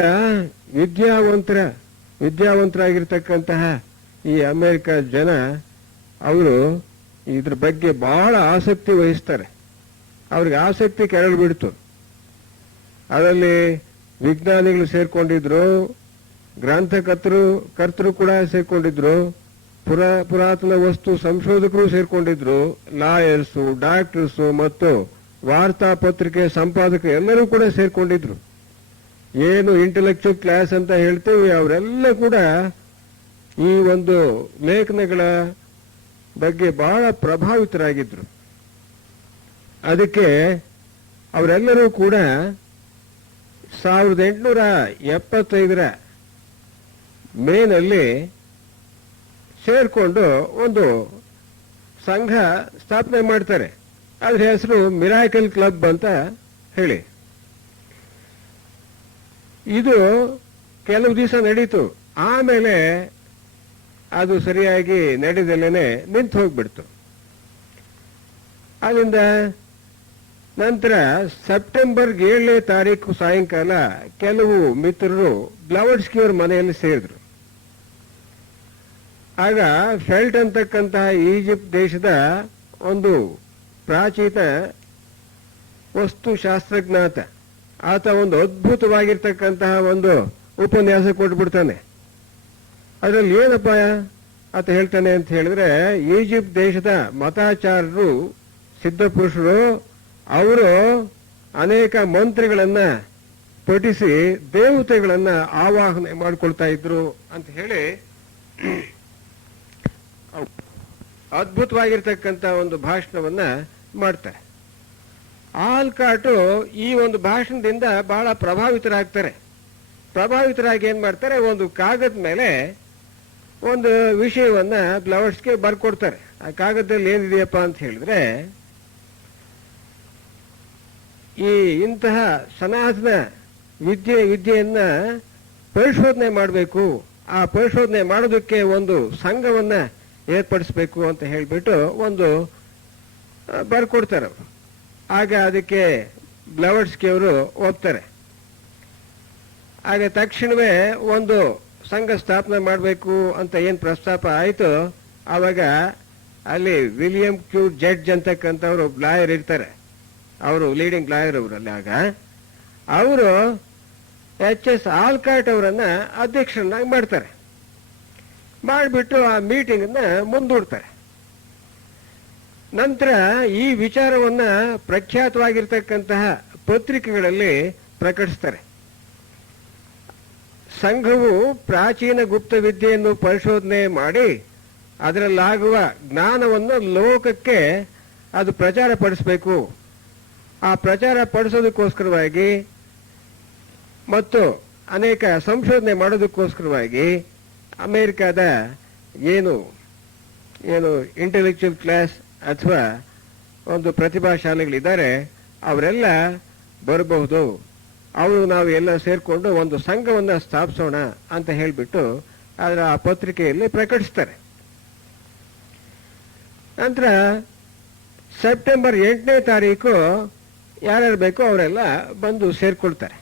ವಿದ್ಯಾವಂತರಾಗಿರ್ತಕ್ಕಂತಹ ಈ ಅಮೆರಿಕ ಜನ ಅವರು ಇದ್ರ ಬಗ್ಗೆ ಬಹಳ ಆಸಕ್ತಿ ವಹಿಸ್ತಾರೆ. ಅವ್ರಿಗೆ ಆಸಕ್ತಿ ಕೆರಳು ಬಿಡ್ತು. ಅದರಲ್ಲಿ ವಿಜ್ಞಾನಿಗಳು ಸೇರ್ಕೊಂಡಿದ್ರು, ಕರ್ತರು ಕೂಡ ಸೇರ್ಕೊಂಡಿದ್ರು, ಪುರಾತನ ವಸ್ತು ಸಂಶೋಧಕರು ಸೇರ್ಕೊಂಡಿದ್ರು, ಲಾಯರ್ಸು, ಡಾಕ್ಟರ್ಸು ಮತ್ತು ವಾರ್ತಾ ಪತ್ರಿಕೆ ಸಂಪಾದಕರು ಎಲ್ಲರೂ ಕೂಡ ಸೇರ್ಕೊಂಡಿದ್ರು. ಏನು ಇಂಟೆಲೆಕ್ಚುಯಲ್ ಕ್ಲಾಸ್ ಅಂತ ಹೇಳ್ತೇವೆ ಅವರೆಲ್ಲ ಕೂಡ ಈ ಒಂದು ಲೇಖನಗಳ ಬಗ್ಗೆ ಬಹಳ ಪ್ರಭಾವಿತರಾಗಿದ್ರು. ಅದಕ್ಕೆ ಅವರೆಲ್ಲರೂ ಕೂಡ 1875 ಮೇನಲ್ಲಿ ಸೇರ್ಕೊಂಡು ಒಂದು ಸಂಘ ಸ್ಥಾಪನೆ ಮಾಡ್ತಾರೆ. ಅದ್ರ ಹೆಸರು ಮಿರಾಕಲ್ ಕ್ಲಬ್ ಅಂತ ಹೇಳಿ. ಇದು ಕೆಲವು ದಿವಸ ನಡೀತು. ಆಮೇಲೆ ಅದು ಸರಿಯಾಗಿ ನಡೆದಲ್ಲೇನೆ ನಿಂತು ಹೋಗ್ಬಿಡ್ತು. ಅಲ್ಲಿಂದ ನಂತರ ಸೆಪ್ಟೆಂಬರ್ 7ನೇ ತಾರೀಕು ಸಾಯಂಕಾಲ ಕೆಲವು ಮಿತ್ರರು ಬ್ಲವಡ್ಸ್ಕಿಯವರ ಮನೆಯಲ್ಲಿ ಸೇರಿದ್ರು. ಆಗ ಫೆಲ್ಟ್ ಅಂತಕ್ಕಂತಹ ಈಜಿಪ್ಟ್ ದೇಶದ ಒಂದು ಪ್ರಾಚೀನ ವಸ್ತುಶಾಸ್ತ್ರಜ್ಞ ಆತ ಒಂದು ಅದ್ಭುತವಾಗಿರ್ತಕ್ಕಂತಹ ಒಂದು ಉಪನ್ಯಾಸ ಕೊಟ್ಬಿಡ್ತಾನೆ. ಅದರಲ್ಲಿ ಏನಪ್ಪ ಆತ ಹೇಳ್ತಾನೆ ಅಂತ ಹೇಳಿದ್ರೆ, ಈಜಿಪ್ಟ್ ದೇಶದ ಮತಾಚಾರರು, ಸಿದ್ಧಪುರುಷರು, ಅವರು ಅನೇಕ ಮಂತ್ರಗಳನ್ನ ಪಠಿಸಿ ದೇವತೆಗಳನ್ನ ಆವಾಹನೆ ಮಾಡಿಕೊಳ್ತಾ ಇದ್ರು ಅಂತ ಹೇಳಿ ಅದ್ಭುತವಾಗಿರ್ತಕ್ಕಂಥ ಒಂದು ಭಾಷಣವನ್ನ ಮಾಡ್ತಾರೆ. ಆಲ್ಕಾಟು ಈ ಒಂದು ಭಾಷಣದಿಂದ ಬಹಳ ಪ್ರಭಾವಿತರಾಗಿ ಏನ್ ಮಾಡ್ತಾರೆ, ಒಂದು ಕಾಗದ ಮೇಲೆ ಒಂದು ವಿಷಯವನ್ನ ಬ್ಲವರ್ಸ್ಗೆ ಬರ್ಕೊಡ್ತಾರೆ. ಆ ಕಾಗದದಲ್ಲಿ ಏನಿದೆಯಪ್ಪ ಅಂತ ಹೇಳಿದ್ರೆ, ಈ ಇಂತಹ ಸನಾತನ ವಿದ್ಯೆಯನ್ನ ಪರಿಶೋಧನೆ ಮಾಡಬೇಕು, ಆ ಪರಿಶೋಧನೆ ಮಾಡೋದಕ್ಕೆ ಒಂದು ಸಂಘವನ್ನ ಏರ್ಪಡಿಸಬೇಕು ಅಂತ ಹೇಳಿಬಿಟ್ಟು ಒಂದು ಬರ್ಕೊಡ್ತಾರೆ ಅವರು. ಆಗ ಅದಕ್ಕೆ ಬ್ಲವಡ್ಸ್ಕಿ ಅವರು ಒಪ್ತಾರೆ. ಆಗ ತಕ್ಷಣವೇ ಒಂದು ಸಂಘ ಸ್ಥಾಪನೆ ಮಾಡಬೇಕು ಅಂತ ಏನು ಪ್ರಸ್ತಾಪ ಆಯಿತು, ಆವಾಗ ಅಲ್ಲಿ ವಿಲಿಯಂ ಕ್ಯೂ ಜಡ್ಜ್ ಅಂತಕ್ಕಂಥವ್ರು ಲಾಯರ್ ಇರ್ತಾರೆ, ಅವರು ಲೀಡಿಂಗ್ ಲಾಯರ್ ಅವರಲ್ಲಿ. ಆಗ ಅವರು HS ಆಲ್ಕಾಟ್ ಅವರನ್ನ ಅಧ್ಯಕ್ಷರನ್ನಾಗಿ ಮಾಡ್ತಾರೆ. ಮಾಡಿಬಿಟ್ಟು ಆ ಮೀಟಿಂಗ್ ಅನ್ನ ಮುಂದೂಡ್ತಾರೆ. ನಂತರ ಈ ವಿಚಾರವನ್ನ ಪ್ರಖ್ಯಾತವಾಗಿರ್ತಕ್ಕಂತಹ ಪತ್ರಿಕೆಗಳಲ್ಲಿ ಪ್ರಕಟಿಸ್ತಾರೆ. ಸಂಘವು ಪ್ರಾಚೀನ ಗುಪ್ತ ವಿದ್ಯೆಯನ್ನು ಪರಿಶೋಧನೆ ಮಾಡಿ ಅದರಲ್ಲಾಗುವ ಜ್ಞಾನವನ್ನು ಲೋಕಕ್ಕೆ ಅದು ಪ್ರಚಾರ ಪಡಿಸಬೇಕು. ಆ ಪ್ರಚಾರ ಪಡಿಸೋದಕ್ಕೋಸ್ಕರವಾಗಿ ಮತ್ತು ಅನೇಕ ಸಂಶೋಧನೆ ಮಾಡೋದಕ್ಕೋಸ್ಕರವಾಗಿ ಅಮೆರಿಕದ ಏನು ಇಂಟೆಲೆಕ್ಚುಯಲ್ ಕ್ಲಾಸ್ ಅಥವಾ ಒಂದು ಪ್ರತಿಭಾಶಾಲಿಗಳಿದ್ದಾರೆ ಅವರೆಲ್ಲ ಬರಬಹುದು, ಅವರು ನಾವು ಎಲ್ಲ ಸೇರ್ಕೊಂಡು ಒಂದು ಸಂಘವನ್ನ ಸ್ಥಾಪಿಸೋಣ ಅಂತ ಹೇಳಿಬಿಟ್ಟು ಅದರ ಆ ಪತ್ರಿಕೆಯಲ್ಲಿ ಪ್ರಕಟಿಸ್ತಾರೆ. ನಂತರ ಸೆಪ್ಟೆಂಬರ್ 8ನೇ ತಾರೀಕು ಯಾರ್ಯಾರು ಬೇಕೋ ಅವರೆಲ್ಲ ಬಂದು ಸೇರ್ಕೊಳ್ತಾರೆ.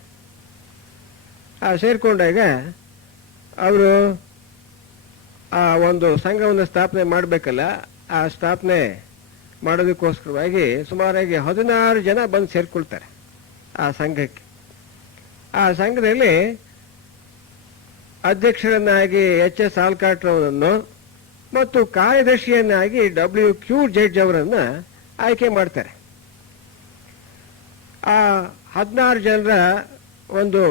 ಆ ಸೇರ್ಕೊಂಡಾಗ ಅವರು ಆ ಒಂದು ಸಂಘವನ್ನು ಸ್ಥಾಪನೆ ಮಾಡಬೇಕಲ್ಲ, ಆ ಸ್ಥಾಪನೆ ಮಾಡೋದಕ್ಕೋಸ್ಕರವಾಗಿ ಸುಮಾರಾಗಿ 16 ಜನ ಬಂದು ಸೇರ್ಕೊಳ್ತಾರೆ ಆ ಸಂಘಕ್ಕೆ. ಆ ಸಂಘದಲ್ಲಿ ಅಧ್ಯಕ್ಷರನ್ನಾಗಿ HS ಆಲ್ಕಾಟ್ ಅವರನ್ನು ಮತ್ತು ಕಾರ್ಯದರ್ಶಿಯನ್ನಾಗಿ WQ ಜಡ್ಜ್ ಅವರನ್ನ ಆಯ್ಕೆ ಮಾಡ್ತಾರೆ. ಆ 16 ಜನರ ಒಂದು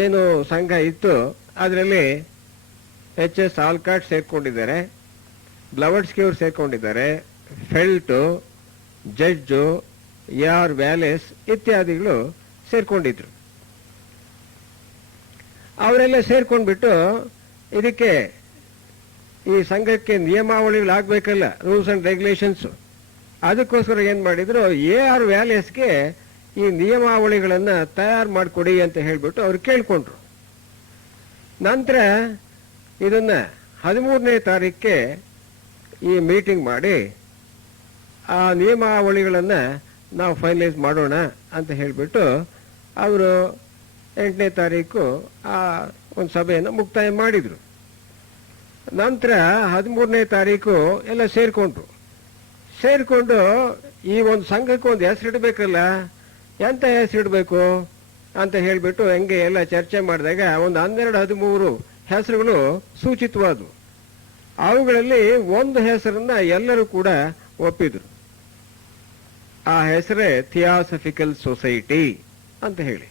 ಏನು ಸಂಘ ಇತ್ತು ಅದರಲ್ಲಿ HS ಆಲ್ಕಾಟ್ ಸೇರ್ಕೊಂಡಿದ್ದಾರೆ, ಬ್ಲವಡ್ಸ್ಕಿ ಅವರು ಸೇರ್ಕೊಂಡಿದ್ದಾರೆ, ಫೆಲ್ಟು, ಜಡ್ಜು, AR ವ್ಯಾಲೆಸ್ ಇತ್ಯಾದಿಗಳು ಸೇರ್ಕೊಂಡಿದ್ರು. ಅವರೆಲ್ಲ ಸೇರ್ಕೊಂಡ್ಬಿಟ್ಟು ಇದಕ್ಕೆ ಈ ಸಂಘಕ್ಕೆ ನಿಯಮಾವಳಿಗಳಾಗಬೇಕಲ್ಲ, ರೂಲ್ಸ್ ಅಂಡ್ ರೆಗ್ಯುಲೇಷನ್ಸ್ ಅದಕ್ಕೋಸ್ಕರ ಏನ್ ಮಾಡಿದ್ರು, AR ವ್ಯಾಲೇಸ್ಗೆ ಈ ನಿಯಮಾವಳಿಗಳನ್ನ ತಯಾರು ಮಾಡಿಕೊಡಿ ಅಂತ ಹೇಳ್ಬಿಟ್ಟು ಅವ್ರು ಕೇಳ್ಕೊಂಡ್ರು. ನಂತರ ಇದನ್ನ 13ನೇ ತಾರೀಕಿಗೆ ಈ ಮೀಟಿಂಗ್ ಮಾಡಿ ಆ ನಿಯಮಾವಳಿಗಳನ್ನ ನಾವು ಫೈನಲೈಸ್ ಮಾಡೋಣ ಅಂತ ಹೇಳಿಬಿಟ್ಟು ಅವರು 8ನೇ ತಾರೀಕು ಆ ಒಂದು ಸಭೆಯನ್ನು ಮುಕ್ತಾಯ ಮಾಡಿದ್ರು. ನಂತರ 13ನೇ ತಾರೀಕು ಎಲ್ಲ ಸೇರ್ಕೊಂಡು ಈ ಒಂದು ಸಂಘಕ್ಕೆ ಒಂದು ಹೆಸರಿಡಬೇಕಲ್ಲ, ಎಂತ ಹೆಸರಿಡಬೇಕು ಅಂತ ಹೇಳಿಬಿಟ್ಟು ಹೆಂಗೆ ಎಲ್ಲ ಚರ್ಚೆ ಮಾಡಿದಾಗ ಒಂದು 12-13 ಹೆಸರುಗಳು ಸೂಚಿತವಾದವು. ಅವುಗಳಲ್ಲಿ ಒಂದು ಹೆಸರನ್ನ ಎಲ್ಲರೂ ಕೂಡ ಒಪ್ಪಿದ್ರು. ಆ ಹೆಸರೇ ಥಿಯಾಸಫಿಕಲ್ ಸೊಸೈಟಿ ಅಂತ ಹೇಳಿ.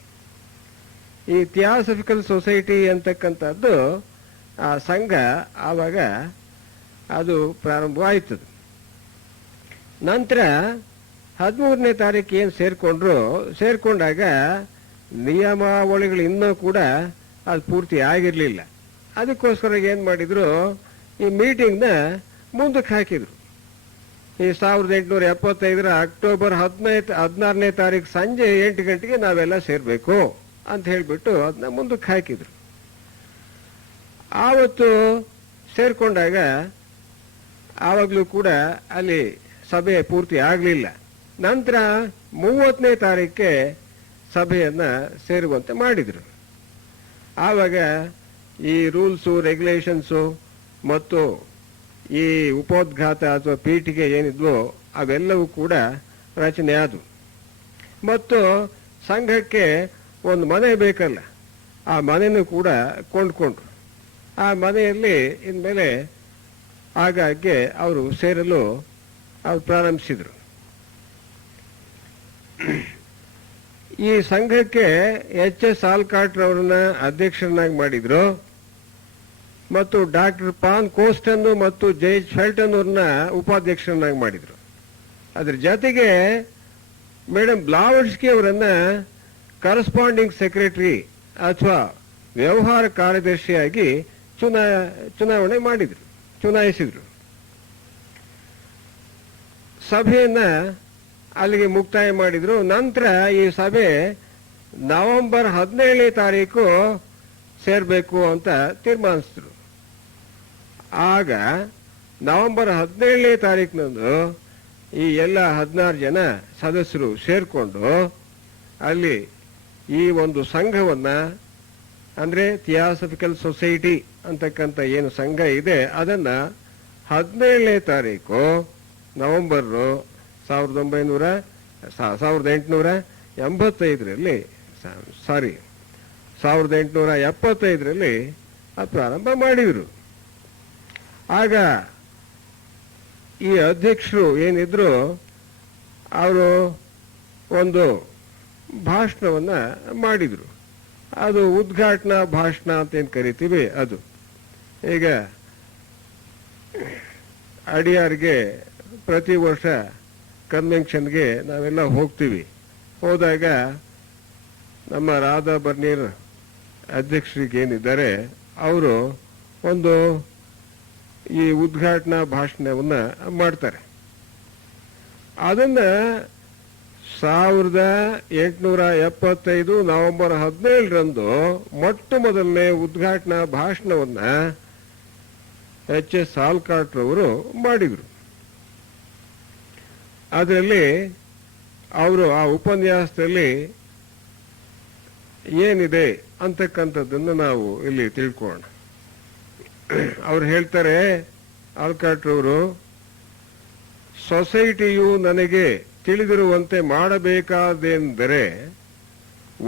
ಈ ಥಿಯಾಸಫಿಕಲ್ ಸೊಸೈಟಿ ಅಂತಕ್ಕಂಥದ್ದು ಆ ಸಂಘ ಆವಾಗ ಅದು ಪ್ರಾರಂಭವಾಯ್ತದು. ನಂತರ 13ನೇ ತಾರೀಕು ಏನು ಸೇರ್ಕೊಂಡಾಗ ನಿಯಮಾವಳಿಗಳು ಇನ್ನೂ ಕೂಡ ಅದು ಪೂರ್ತಿ ಆಗಿರಲಿಲ್ಲ. ಅದಕ್ಕೋಸ್ಕರ ಏನು ಮಾಡಿದ್ರು, ಈ ಮೀಟಿಂಗ್ನ ಮುಂದಕ್ಕೆ ಹಾಕಿದ್ರು. ಈ 1875 ಅಕ್ಟೋಬರ್ 16ನೇ ತಾರೀಕು ಸಂಜೆ 8 ಗಂಟೆಗೆ ನಾವೆಲ್ಲ ಸೇರಬೇಕು ಅಂತ ಹೇಳಿಬಿಟ್ಟು ಅದನ್ನ ಮುಂದಕ್ಕೆ ಹಾಕಿದ್ರು. ಆವತ್ತು ಸೇರ್ಕೊಂಡಾಗ ಆವಾಗಲೂ ಕೂಡ ಅಲ್ಲಿ ಸಭೆ ಪೂರ್ತಿ ಆಗಲಿಲ್ಲ. ನಂತರ 30ನೇ ತಾರೀಕಿಗೆ ಸಭೆಯನ್ನ ಸೇರುವಂತೆ ಮಾಡಿದ್ರು. ಆವಾಗ ಈ ರೂಲ್ಸು ರೆಗ್ಯುಲೇಷನ್ಸು ಮತ್ತು ಈ ಉಪೋದ್ಘಾತ ಅಥವಾ ಪೀಠಿಗೆ ಏನಿದ್ವೋ ಅವೆಲ್ಲವೂ ಕೂಡ ರಚನೆ ಆದವು. ಮತ್ತು ಸಂಘಕ್ಕೆ ಒಂದು ಮನೆ ಬೇಕಲ್ಲ, ಆ ಮನೆಯೂ ಕೂಡ ಕೊಂಡ್ಕೊಂಡ್ರು. ಆ ಮನೆಯಲ್ಲಿ ಇನ್ಮೇಲೆ ಆಗಾಗ್ಗೆ ಅವರು ಸೇರಲು ಅವರು ಪ್ರಾರಂಭಿಸಿದರು. ಈ ಸಂಘಕ್ಕೆ HS ಆಲ್ಕಾಟ್ರವ್ರನ್ನ ಅಧ್ಯಕ್ಷರನ್ನಾಗಿ ಮಾಡಿದ್ರು ಮತ್ತು ಡಾಕ್ಟರ್ ಪಾನ್ ಕೋಸ್ಟನ್ ಮತ್ತು ಜೈಜ್ ಫೆಲ್ಟನ್ ಅವ್ರನ್ನ ಉಪಾಧ್ಯಕ್ಷರನ್ನಾಗಿ ಮಾಡಿದ್ರು. ಅದ್ರ ಜೊತೆಗೆ ಮೇಡಮ್ ಬ್ಲಾವರ್ಸ್ಕಿ ಅವರನ್ನ ಕರೆಸ್ಪಾಂಡಿಂಗ್ ಸೆಕ್ರೆಟರಿ ಅಥವಾ ವ್ಯವಹಾರ ಕಾರ್ಯದರ್ಶಿಯಾಗಿ ಚುನಾಯಿಸಿದ್ರು. ಸಭೆಯನ್ನ ಅಲ್ಲಿಗೆ ಮುಕ್ತಾಯ ಮಾಡಿದ್ರು. ನಂತರ ಈ ಸಭೆ ನವೆಂಬರ್ 17ನೇ ತಾರೀಕು ಸೇರಬೇಕು ಅಂತ ತೀರ್ಮಾನಿಸಿದ್ರು. ಆಗ ನವೆಂಬರ್ 17ನೇ ತಾರೀಕಿನಂದು ಈ ಎಲ್ಲ 16 ಜನ ಸದಸ್ಯರು ಸೇರ್ಕೊಂಡು ಅಲ್ಲಿ ಈ ಒಂದು ಸಂಘವನ್ನ, ಅಂದ್ರೆ ಥಿಯಾಸಫಿಕಲ್ ಸೊಸೈಟಿ ಅಂತಕ್ಕಂಥ ಏನು ಸಂಘ ಇದೆ ಅದನ್ನ 17ನೇ ತಾರೀಕು ನವೆಂಬರ್ 1875ರಲ್ಲಿ ಪ್ರಾರಂಭ ಮಾಡಿದ್ರು. ಆಗ ಈ ಅಧ್ಯಕ್ಷರು ಏನಿದ್ರು ಅವರು ಒಂದು ಭಾಷಣವನ್ನ ಮಾಡಿದ್ರು. ಅದು ಉದ್ಘಾಟನಾ ಭಾಷಣ ಅಂತ ಏನು ಕರಿತೀವಿ ಅದು. ಈಗ ಅಡಿಯಾರ್ಗೆ ಪ್ರತಿ ವರ್ಷ ಕನ್ವೆನ್ಷನ್ಗೆ ನಾವೆಲ್ಲ ಹೋಗ್ತೀವಿ. ಹೋದಾಗ ನಮ್ಮ ರಾಧಾ ಬರ್ನೀರ್ ಅಧ್ಯಕ್ಷರಿಗೇನಿದ್ದಾರೆ ಅವರು ಒಂದು ಈ ಉದ್ಘಾಟನಾ ಭಾಷಣವನ್ನ ಮಾಡ್ತಾರೆ. ಅದನ್ನ 1875 ನವೆಂಬರ್ 17ರಂದು ಮೊಟ್ಟ ಮೊದಲನೇ ಉದ್ಘಾಟನಾ ಭಾಷಣವನ್ನ HS ಆಲ್ಕಾಟ್ರವರು ಮಾಡಿದ್ರು. ಅದರಲ್ಲಿ ಅವರು ಆ ಉಪನ್ಯಾಸದಲ್ಲಿ ಏನಿದೆ ಅಂತಕ್ಕಂಥದ್ದನ್ನು ನಾವು ಇಲ್ಲಿ ತಿಳ್ಕೊಳ್ಳೋಣ. ಅವ್ರು ಹೇಳ್ತಾರೆ, ಆಲ್ಕಾಟ್ರವರು, ಸೊಸೈಟಿಯು ನನಗೆ ತಿಳಿದಿರುವಂತೆ ಮಾಡಬೇಕಾದೆಂದರೆ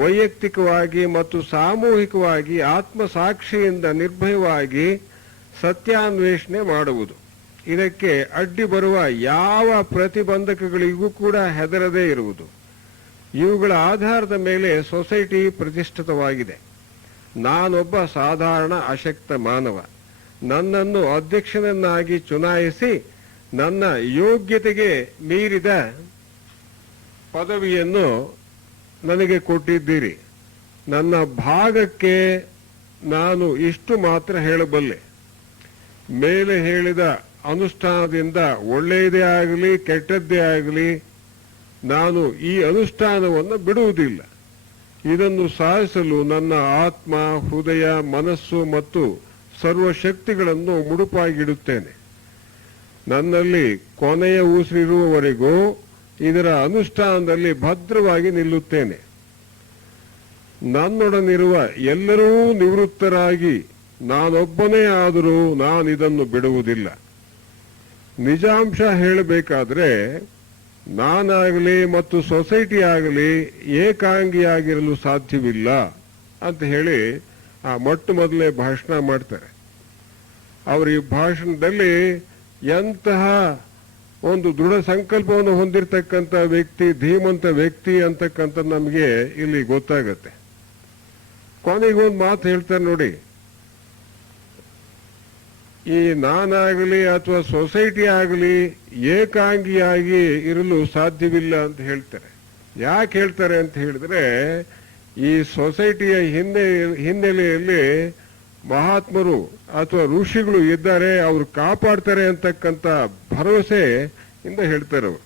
ವೈಯಕ್ತಿಕವಾಗಿ ಮತ್ತು ಸಾಮೂಹಿಕವಾಗಿ ಆತ್ಮಸಾಕ್ಷಿಯಿಂದ ನಿರ್ಭಯವಾಗಿ ಸತ್ಯಾನ್ವೇಷಣೆ ಮಾಡುವುದು. ಇದಕ್ಕೆ ಅಡ್ಡಿ ಬರುವ ಯಾವ ಪ್ರತಿಬಂಧಕಗಳಿಗೂ ಕೂಡ ಹೆದರದೇ ಇರುವುದು. ಇವುಗಳ ಆಧಾರದ ಮೇಲೆ ಸೊಸೈಟಿ ಪ್ರತಿಷ್ಠಿತವಾಗಿದೆ. ನಾನೊಬ್ಬ ಸಾಧಾರಣ ಅಶಕ್ತ ಮಾನವ. ನನ್ನನ್ನು ಅಧ್ಯಕ್ಷನನ್ನಾಗಿ ಚುನಾಯಿಸಿ ನನ್ನ ಯೋಗ್ಯತೆಗೆ ಮೀರಿದ ಪದವಿಯನ್ನು ನನಗೆ ಕೊಟ್ಟಿದ್ದೀರಿ. ನನ್ನ ಭಾಗಕ್ಕೆ ನಾನು ಇಷ್ಟು ಮಾತ್ರ ಹೇಳಬಲ್ಲೆ. ಮೇಲೆ ಹೇಳಿದ ಅನುಷ್ಠಾನದಿಂದ ಒಳ್ಳೆಯದೇ ಆಗಲಿ ಕೆಟ್ಟದ್ದೇ ಆಗಲಿ ನಾನು ಈ ಅನುಷ್ಠಾನವನ್ನು ಬಿಡುವುದಿಲ್ಲ. ಇದನ್ನು ಸಾಧಿಸಲು ನನ್ನ ಆತ್ಮ, ಹೃದಯ, ಮನಸ್ಸು ಮತ್ತು ಸರ್ವಶಕ್ತಿಗಳನ್ನು ಮುಡುಪಾಗಿಡುತ್ತೇನೆ. ನನ್ನಲ್ಲಿ ಕೊನೆಯ ಉಸಿರಿರುವವರೆಗೂ ಇದರ ಅನುಷ್ಠಾನದಲ್ಲಿ ಭದ್ರವಾಗಿ ನಿಲ್ಲುತ್ತೇನೆ. ನನ್ನೊಡನಿರುವ ಎಲ್ಲರೂ ನಿವೃತ್ತರಾಗಿ ನಾನೊಬ್ಬನೇ ಆದರೂ ನಾನಿದನ್ನು ಬಿಡುವುದಿಲ್ಲ. ನಿಜಾಂಶ ಹೇಳಬೇಕಾದ್ರೆ ನಾನಾಗಲಿ ಮತ್ತು ಸೊಸೈಟಿ ಆಗಲಿ ಏಕಾಂಗಿಯಾಗಿರಲು ಸಾಧ್ಯವಿಲ್ಲ ಅಂತ ಹೇಳಿ ಆ ಮೊದಲೇ ಭಾಷಣ ಮಾಡ್ತಾರೆ. ಅವರು ಈ ಭಾಷಣದಲ್ಲಿ ಎಂತಹ ಒಂದು ದೃಢ ಸಂಕಲ್ಪವನ್ನು ಹೊಂದಿರತಕ್ಕಂಥ ವ್ಯಕ್ತಿ, ಧೀಮಂತ ವ್ಯಕ್ತಿ ಅಂತಕ್ಕಂಥ ನಮಗೆ ಇಲ್ಲಿ ಗೊತ್ತಾಗತ್ತೆ. ಕೊನೆಗೊಂದು ಮಾತು ಹೇಳ್ತಾರೆ ನೋಡಿ, ಈ ನಾನಾಗಲಿ ಅಥವಾ ಸೊಸೈಟಿ ಆಗಲಿ ಏಕಾಂಗಿಯಾಗಿ ಇರಲು ಸಾಧ್ಯವಿಲ್ಲ ಅಂತ ಹೇಳ್ತಾರೆ. ಯಾಕೆ ಹೇಳ್ತಾರೆ ಅಂತ ಹೇಳಿದ್ರೆ, ಈ ಸೊಸೈಟಿಯ ಹಿನ್ನೆಲೆಯಲ್ಲಿ ಮಹಾತ್ಮರು ಅಥವಾ ಋಷಿಗಳು ಇದ್ದಾರೆ, ಅವರು ಕಾಪಾಡ್ತಾರೆ ಅಂತಕ್ಕಂಥ ಭರವಸೆ ಇಂದ ಹೇಳ್ತಾರೆ ಅವರು.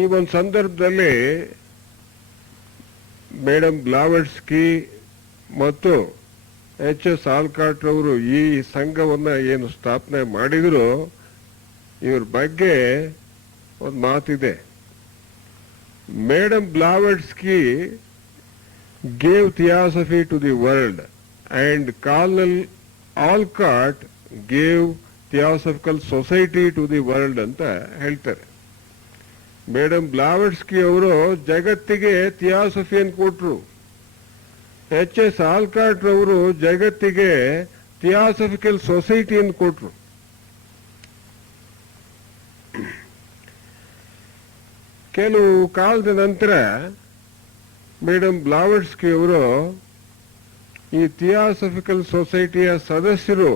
ಈ ಒಂದು ಸಂದರ್ಭದಲ್ಲಿ ಮೇಡಮ್ ಬ್ಲಾವಟ್ಸ್ಕಿ ಮತ್ತು ಎಚ್.ಎಸ್. ಆಲ್ಕಾಟ್ ರವರು ಈ ಸಂಘವನ್ನ ಏನು ಸ್ಥಾಪನೆ ಮಾಡಿದ್ರು, ಇವ್ರ ಬಗ್ಗೆ ಒಂದು ಮಾತಿದೆ. Madam Blavatsky gave theosophy to the world and Colonel Alcott gave Theosophical Society to the world ಅಂತ ಹೇಳ್ತಾರೆ. ಮೇಡಮ್ ಬ್ಲಾವಟ್ಸ್ಕಿ ಅವರು ಜಗತ್ತಿಗೆ ಥಿಯಾಸಫಿಯನ್ನು ಕೊಟ್ರು. ಎಚ್.ಎಸ್. ಆಲ್ಕಾಟ್ ರವರು ಜಗತ್ತಿಗೆ ಥಿಯಾಸಫಿಕಲ್ ಸೊಸೈಟಿಯನ್ನು ಕೊಟ್ರು. ಕೆಲವು ಕಾಲದ ನಂತರ ಮೇಡಮ್ ಬ್ಲಾವಟ್ಸ್ಕಿ ಅವರು ಈ ಥಿಯಾಸಫಿಕಲ್ ಸೊಸೈಟಿಯ ಸದಸ್ಯರು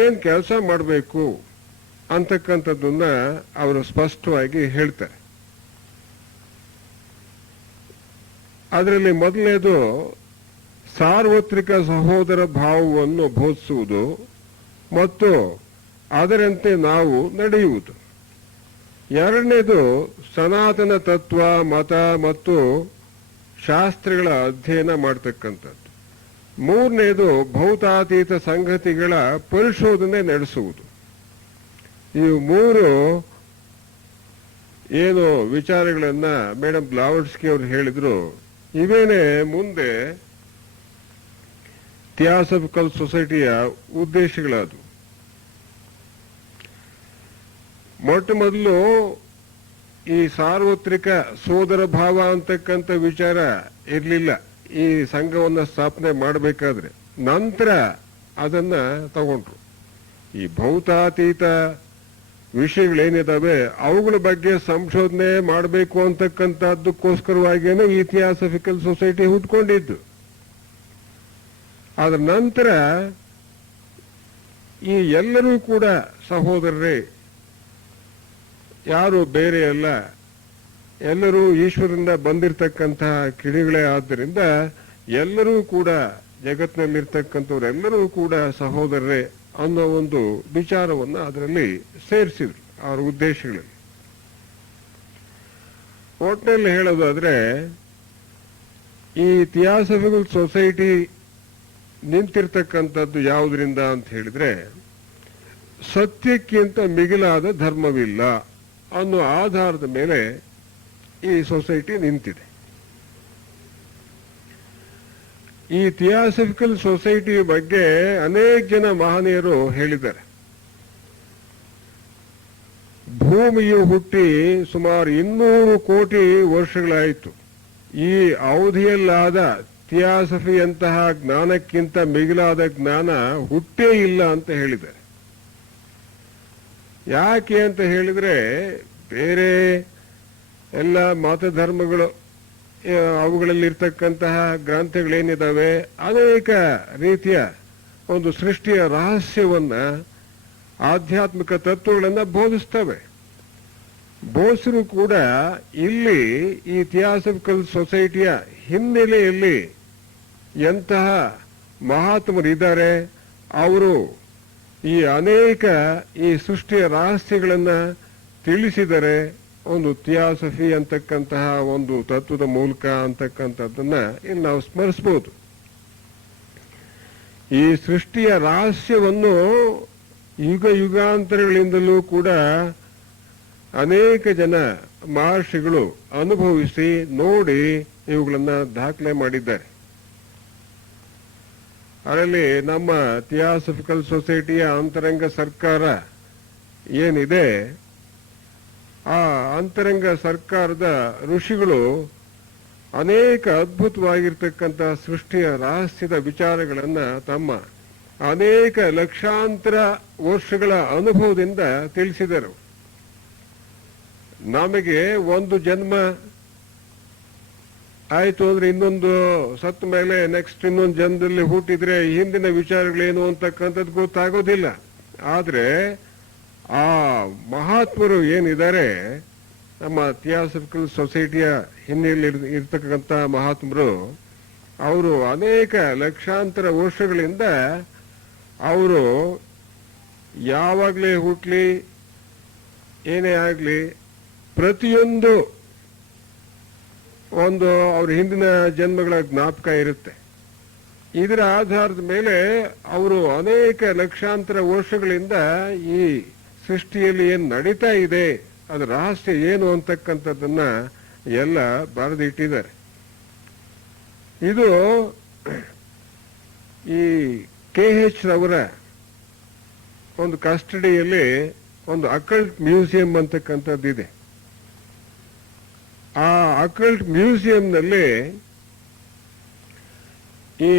ಏನ್ ಕೆಲಸ ಮಾಡಬೇಕು ಅಂತಕ್ಕಂಥದ್ದನ್ನ ಅವರು ಸ್ಪಷ್ಟವಾಗಿ ಹೇಳ್ತಾರೆ. ಅದರಲ್ಲಿ ಮೊದಲನೇದು ಸಾರ್ವತ್ರಿಕ ಸಹೋದರ ಭಾವವನ್ನು ಬೋಧಿಸುವುದು ಮತ್ತು ಅದರಂತೆ ನಾವು ನಡೆಯುವುದು. ಎರಡನೇದು ಸನಾತನ ತತ್ವ, ಮತ ಮತ್ತು ಶಾಸ್ತ್ರಗಳ ಅಧ್ಯಯನ ಮಾಡತಕ್ಕಂಥದ್ದು. ಮೂರನೇದು ಭೌತಾತೀತ ಸಂಗತಿಗಳ ಪರಿಶೋಧನೆ ನಡೆಸುವುದು. ಇವು ಮೂರು ಏನು ವಿಚಾರಗಳನ್ನ ಮೇಡಮ್ ಬ್ಲಾವಟ್ಸ್ಕಿ ಅವರು ಹೇಳಿದ್ರು, ಇವೇನೆ ಮುಂದೆ ಥಿಯಾಸಫಿಕಲ್ ಸೊಸೈಟಿಯ ಉದ್ದೇಶಗಳಾದವು. ಮೊದಲು ಈ ಸಾರ್ವತ್ರಿಕ ಸೋದರ ಭಾವ ಅಂತಕ್ಕಂಥ ವಿಚಾರ ಇರಲಿಲ್ಲ ಈ ಸಂಘವನ್ನ ಸ್ಥಾಪನೆ ಮಾಡಬೇಕಾದ್ರೆ. ನಂತರ ಅದನ್ನ ತಗೊಂಡ್ರು. ಈ ಭೌತಾತೀತ ವಿಷಯಗಳೇನಿದಾವೆ ಅವುಗಳ ಬಗ್ಗೆ ಸಂಶೋಧನೆ ಮಾಡಬೇಕು ಅಂತಕ್ಕಂಥದ್ದಕ್ಕೋಸ್ಕರವಾಗಿಯೇ ಈ ಥಿಯಾಸಫಿಕಲ್ ಸೊಸೈಟಿ ಹುಟ್ಕೊಂಡಿದ್ದು. ಅದರ ನಂತರ ಈ ಎಲ್ಲರೂ ಕೂಡ ಸಹೋದರರೇ, ಯಾರು ಬೇರೆ ಅಲ್ಲ, ಎಲ್ಲರೂ ಈಶ್ವರನಿಂದ ಬಂದಿರತಕ್ಕಂತಹ ಕಿಡಿಗಳೇ. ಆದ್ದರಿಂದ ಎಲ್ಲರೂ ಕೂಡ ಜಗತ್ತಿನಲ್ಲಿರ್ತಕ್ಕಂಥವರೆಲ್ಲರೂ ಕೂಡ ಸಹೋದರರೇ ಅನ್ನೋ ಒಂದು ವಿಚಾರವನ್ನು ಅದರಲ್ಲಿ ಸೇರಿಸಿದ್ರು ಅವರ ಉದ್ದೇಶಗಳಲ್ಲಿ. ಒಟ್ಟಿನಲ್ಲಿ ಹೇಳೋದಾದ್ರೆ, ಈ ಥಿಯಾಸಫಿಕಲ್ ಸೊಸೈಟಿ ನಿಂತಿರ್ತಕ್ಕಂಥದ್ದು ಯಾವುದರಿಂದ ಅಂತ ಹೇಳಿದ್ರೆ, ಸತ್ಯಕ್ಕಿಂತ ಮಿಗಿಲಾದ ಧರ್ಮವಿಲ್ಲ ಅನ್ನೋ ಆಧಾರದ ಮೇಲೆ ಈ ಸೊಸೈಟಿ ನಿಂತಿದೆ. ಈ ಥಿಯಾಸಫಿಕಲ್ ಸೊಸೈಟಿ ಬಗ್ಗೆ ಅನೇಕ ಜನ ಮಹನೀಯರು ಹೇಳಿದ್ದಾರೆ. ಭೂಮಿಯು ಹುಟ್ಟಿ ಸುಮಾರು 200 ಕೋಟಿ ವರ್ಷಗಳಾಯಿತು. ಈ ಅವಧಿಯಲ್ಲಾದ ಥಿಯಾಸಫಿಯಂತಹ ಜ್ಞಾನಕ್ಕಿಂತ ಮಿಗಿಲಾದ ಜ್ಞಾನ ಹುಟ್ಟೇ ಇಲ್ಲ ಅಂತ ಹೇಳಿದ್ದಾರೆ. ಯಾಕೆ ಅಂತ ಹೇಳಿದ್ರೆ, ಬೇರೆ ಎಲ್ಲ ಮತಧರ್ಮಗಳು ಅವುಗಳಲ್ಲಿರ್ತಕ್ಕಂತಹ ಗ್ರಂಥಗಳೇನಿದಾವೆ ಅನೇಕ ರೀತಿಯ ಒಂದು ಸೃಷ್ಟಿಯ ರಹಸ್ಯವನ್ನ, ಆಧ್ಯಾತ್ಮಿಕ ತತ್ವಗಳನ್ನ ಬೋಧಿಸ್ತವೆ. ಬೋಧಿಸರು ಕೂಡ ಇಲ್ಲಿ ಈ ಥಿಯಾಸಫಿಕಲ್ ಸೊಸೈಟಿಯ ಹಿನ್ನೆಲೆಯಲ್ಲಿ ಎಂತಹ ಮಹಾತ್ಮರಿದ್ದಾರೆ, ಅವರು ಈ ಅನೇಕ ಈ ಸೃಷ್ಟಿಯ ರಹಸ್ಯಗಳನ್ನ ತಿಳಿಸಿದರೆ ಒಂದು ಥಿಯಾಸಫಿ ಅಂತಕ್ಕಂತಹ ಒಂದು ತತ್ವದ ಮೂಲಕ ಅಂತಕ್ಕಂಥದ್ದನ್ನ ಇಲ್ಲಿ ನಾವು ಸ್ಮರಿಸಬಹುದು. ಈ ಸೃಷ್ಟಿಯ ರಹಸ್ಯವನ್ನು ಯುಗ ಯುಗಾಂತರಗಳಿಂದಲೂ ಕೂಡ ಅನೇಕ ಜನ ಮಹರ್ಷಿಗಳು ಅನುಭವಿಸಿ ನೋಡಿ ಇವುಗಳನ್ನ ದಾಖಲೆ ಮಾಡಿದ್ದಾರೆ. ಅದರಲ್ಲಿ ನಮ್ಮ ಥಿಯಾಸಫಿಕಲ್ ಸೊಸೈಟಿಯ ಅಂತರಂಗ ಸರ್ಕಾರ ಏನಿದೆ, ಆ ಅಂತರಂಗ ಸರ್ಕಾರದ ಋಷಿಗಳು ಅನೇಕ ಅದ್ಭುತವಾಗಿರ್ತಕ್ಕಂಥ ಸೃಷ್ಟಿಯ ರಹಸ್ಯದ ವಿಚಾರಗಳನ್ನ ತಮ್ಮ ಅನೇಕ ಲಕ್ಷಾಂತರ ವರ್ಷಗಳ ಅನುಭವದಿಂದ ತಿಳಿಸಿದರು. ನಮಗೆ ಒಂದು ಜನ್ಮ ಆಯ್ತು ಅಂದ್ರೆ ಇನ್ನೊಂದು ಸತ್ತ ಮೇಲೆ ನೆಕ್ಸ್ಟ್ ಇನ್ನೊಂದು ಜನ್ಮದಲ್ಲಿ ಹುಟ್ಟಿದ್ರೆ ಹಿಂದಿನ ವಿಚಾರಗಳೇನು ಅಂತಕ್ಕಂಥದ್ದು ಗೊತ್ತಾಗೋದಿಲ್ಲ. ಆದ್ರೆ ಆ ಮಹಾತ್ಮರು ಏನಿದ್ದಾರೆ, ನಮ್ಮ ಥಿಯಾಸಫಿಕಲ್ ಸೊಸೈಟಿಯ ಹಿನ್ನೆಲೆಯಲ್ಲಿ ಇರ್ತಕ್ಕಂಥ ಮಹಾತ್ಮರು, ಅವರು ಅನೇಕ ಲಕ್ಷಾಂತರ ವರ್ಷಗಳಿಂದ ಅವರು ಯಾವಾಗಲೇ ಹುಟ್ಲಿ ಏನೇ ಆಗಲಿ ಪ್ರತಿಯೊಂದು ಒಂದು ಅವ್ರ ಹಿಂದಿನ ಜನ್ಮಗಳ ಜ್ಞಾಪಕ ಇರುತ್ತೆ. ಇದರ ಆಧಾರದ ಮೇಲೆ ಅವರು ಅನೇಕ ಲಕ್ಷಾಂತರ ವರ್ಷಗಳಿಂದ ಈ ಸೃಷ್ಟಿಯಲ್ಲಿ ಏನು ನಡೀತಾ ಇದೆ, ಅದರ ರಹಸ್ಯ ಏನು ಅಂತಕ್ಕಂಥದ್ದನ್ನ ಎಲ್ಲ ಬರೆದಿಟ್ಟಿದ್ದಾರೆ. ಇದು ಈ KH ರವರ ಒಂದು ಕಸ್ಟಡಿಯಲ್ಲಿ ಒಂದು ಅಕಲ್ಟ್ ಮ್ಯೂಸಿಯಂ ಅಂತಕ್ಕಂಥದ್ದಿದೆ. ಆ ಅಕಲ್ಟ್ ಮ್ಯೂಸಿಯಂನಲ್ಲಿ ಈ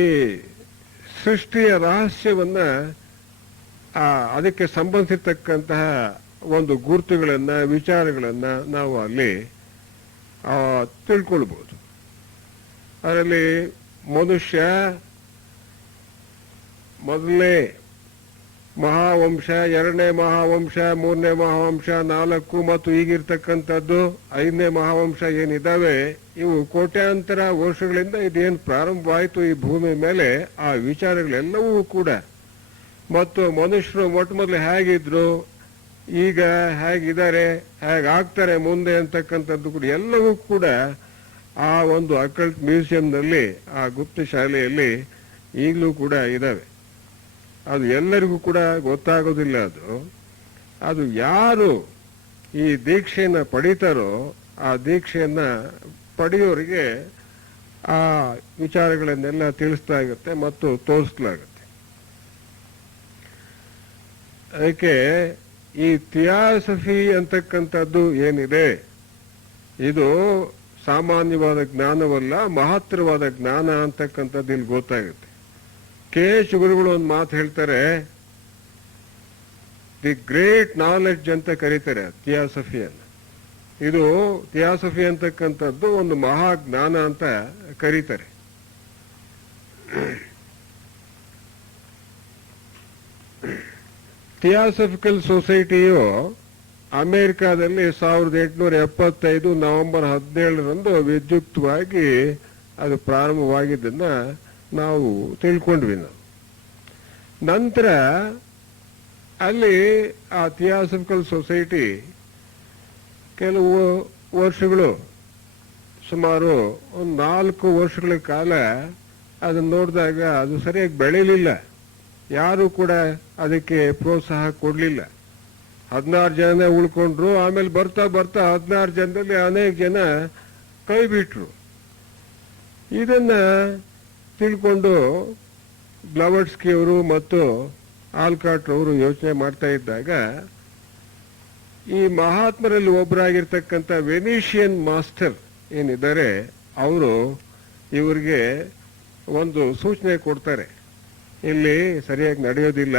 ಸೃಷ್ಟಿಯ ರಹಸ್ಯವನ್ನ ಅದಕ್ಕೆ ಸಂಬಂಧಿಸಿರ್ತಕ್ಕಂತಹ ಒಂದು ಗುರುತುಗಳನ್ನ ವಿಚಾರಗಳನ್ನ ನಾವು ಅಲ್ಲಿ ತಿಳ್ಕೊಳ್ಬಹುದು. ಅದರಲ್ಲಿ ಮನುಷ್ಯ ಮೊದಲನೇ ಮಹಾವಂಶ, ಎರಡನೇ ಮಹಾವಂಶ, ಮೂರನೇ ಮಹಾವಂಶ, 4 ಮತ್ತು ಈಗಿರ್ತಕ್ಕಂಥದ್ದು 5ನೇ ಮಹಾವಂಶ ಏನಿದ್ದಾವೆ, ಇವು ಕೋಟ್ಯಾಂತರ ವರ್ಷಗಳಿಂದ ಇದೇನು ಪ್ರಾರಂಭವಾಯಿತು ಈ ಭೂಮಿ ಮೇಲೆ, ಆ ವಿಚಾರಗಳೆಲ್ಲವೂ ಕೂಡ ಮತ್ತು ಮನುಷ್ಯರು ಮೊಟ್ಟ ಮೊದಲು ಹೇಗಿದ್ರು, ಈಗ ಹೇಗಿದ್ದಾರೆ, ಹೇಗಾಗ್ತಾರೆ ಮುಂದೆ ಅಂತಕ್ಕಂಥದ್ದು ಕೂಡ ಎಲ್ಲವೂ ಕೂಡ ಆ ಒಂದು ಅಕಲ್ಟ್ ಮ್ಯೂಸಿಯಂನಲ್ಲಿ, ಆ ಗುಪ್ತ ಶಾಲೆಯಲ್ಲಿ ಈಗಲೂ ಕೂಡ ಇದ್ದಾವೆ. ಅದು ಎಲ್ಲರಿಗೂ ಕೂಡ ಗೊತ್ತಾಗೋದಿಲ್ಲ. ಅದು ಯಾರು ಈ ದೀಕ್ಷೆಯನ್ನ ಪಡಿತಾರೋ ಆ ದೀಕ್ಷೆಯನ್ನ ಪಡೆಯೋರಿಗೆ ಆ ವಿಚಾರಗಳನ್ನೆಲ್ಲ ತಿಳಿಸಲಾಗುತ್ತೆ ಮತ್ತು ತೋರಿಸಲಾಗುತ್ತೆ. ಅದಕ್ಕೆ ಈ ಥಿಯಾಸಫಿ ಅಂತಕ್ಕಂಥದ್ದು ಏನಿದೆ, ಇದು ಸಾಮಾನ್ಯವಾದ ಜ್ಞಾನವಲ್ಲ, ಮಹತ್ತರವಾದ ಜ್ಞಾನ ಅಂತಕ್ಕಂಥದ್ದು ಇಲ್ಲಿ ಗೊತ್ತಾಗುತ್ತೆ. KH ಗುರುಗಳು ಒಂದು ಮಾತು ಹೇಳ್ತಾರೆ, ದಿ ಗ್ರೇಟ್ ನಾಲೆಡ್ಜ್ ಅಂತ ಕರೀತಾರೆ ಥಿಯಾಸಫಿಯನ್ನು. ಇದು ಥಿಯಾಸಫಿ ಅಂತಕ್ಕಂಥದ್ದು ಒಂದು ಮಹಾಜ್ಞಾನ ಅಂತ ಕರೀತಾರೆ. ಥಿಯಾಸಫಿಕಲ್ ಸೊಸೈಟಿಯು ಅಮೆರಿಕಾದಲ್ಲಿ 1875 ನವೆಂಬರ್ 17ರಂದು ವಿದ್ಯುಕ್ತವಾಗಿ ಅದು ಪ್ರಾರಂಭವಾಗಿದ್ದನ್ನ ನಾವು ತಿಳ್ಕೊಂಡ್ವಿ. ನಂತರ ಅಲ್ಲಿ ಆ ಥಿಯಾಸಫಿಕಲ್ ಸೊಸೈಟಿ ಕೆಲವು ವರ್ಷಗಳು, ಸುಮಾರು ಒಂದು 4 ವರ್ಷಗಳ ಕಾಲ ಅದನ್ನು ನೋಡಿದಾಗ ಅದು ಸರಿಯಾಗಿ ಬೆಳೀಲಿಲ್ಲ. ಯಾರು ಕೂಡ ಅದಕ್ಕೆ ಪ್ರೋತ್ಸಾಹ ಕೊಡಲಿಲ್ಲ. 16 ಜನ ಉಳ್ಕೊಂಡ್ರು. ಆಮೇಲೆ ಬರ್ತಾ ಬರ್ತಾ 16 ಜನದಲ್ಲಿ ಅನೇಕ ಜನ ಕೈ ಬಿಟ್ರು. ಇದನ್ನ ತಿಳ್ಕೊಂಡು ಬ್ಲವಟ್ಸ್ಕಿ ಅವರು ಮತ್ತು ಆಲ್ಕಾಟ್ ಅವರು ಯೋಚನೆ ಮಾಡ್ತಾ ಇದ್ದಾಗ ಈ ಮಹಾತ್ಮರಲ್ಲಿ ಒಬ್ಬರಾಗಿರ್ತಕ್ಕಂಥ ವೆನಿಷಿಯನ್ ಮಾಸ್ಟರ್ ಏನಿದ್ದಾರೆ, ಅವರು ಇವರಿಗೆ ಒಂದು ಸೂಚನೆ ಕೊಡ್ತಾರೆ, ಇಲ್ಲಿ ಸರಿಯಾಗಿ ನಡೆಯೋದಿಲ್ಲ,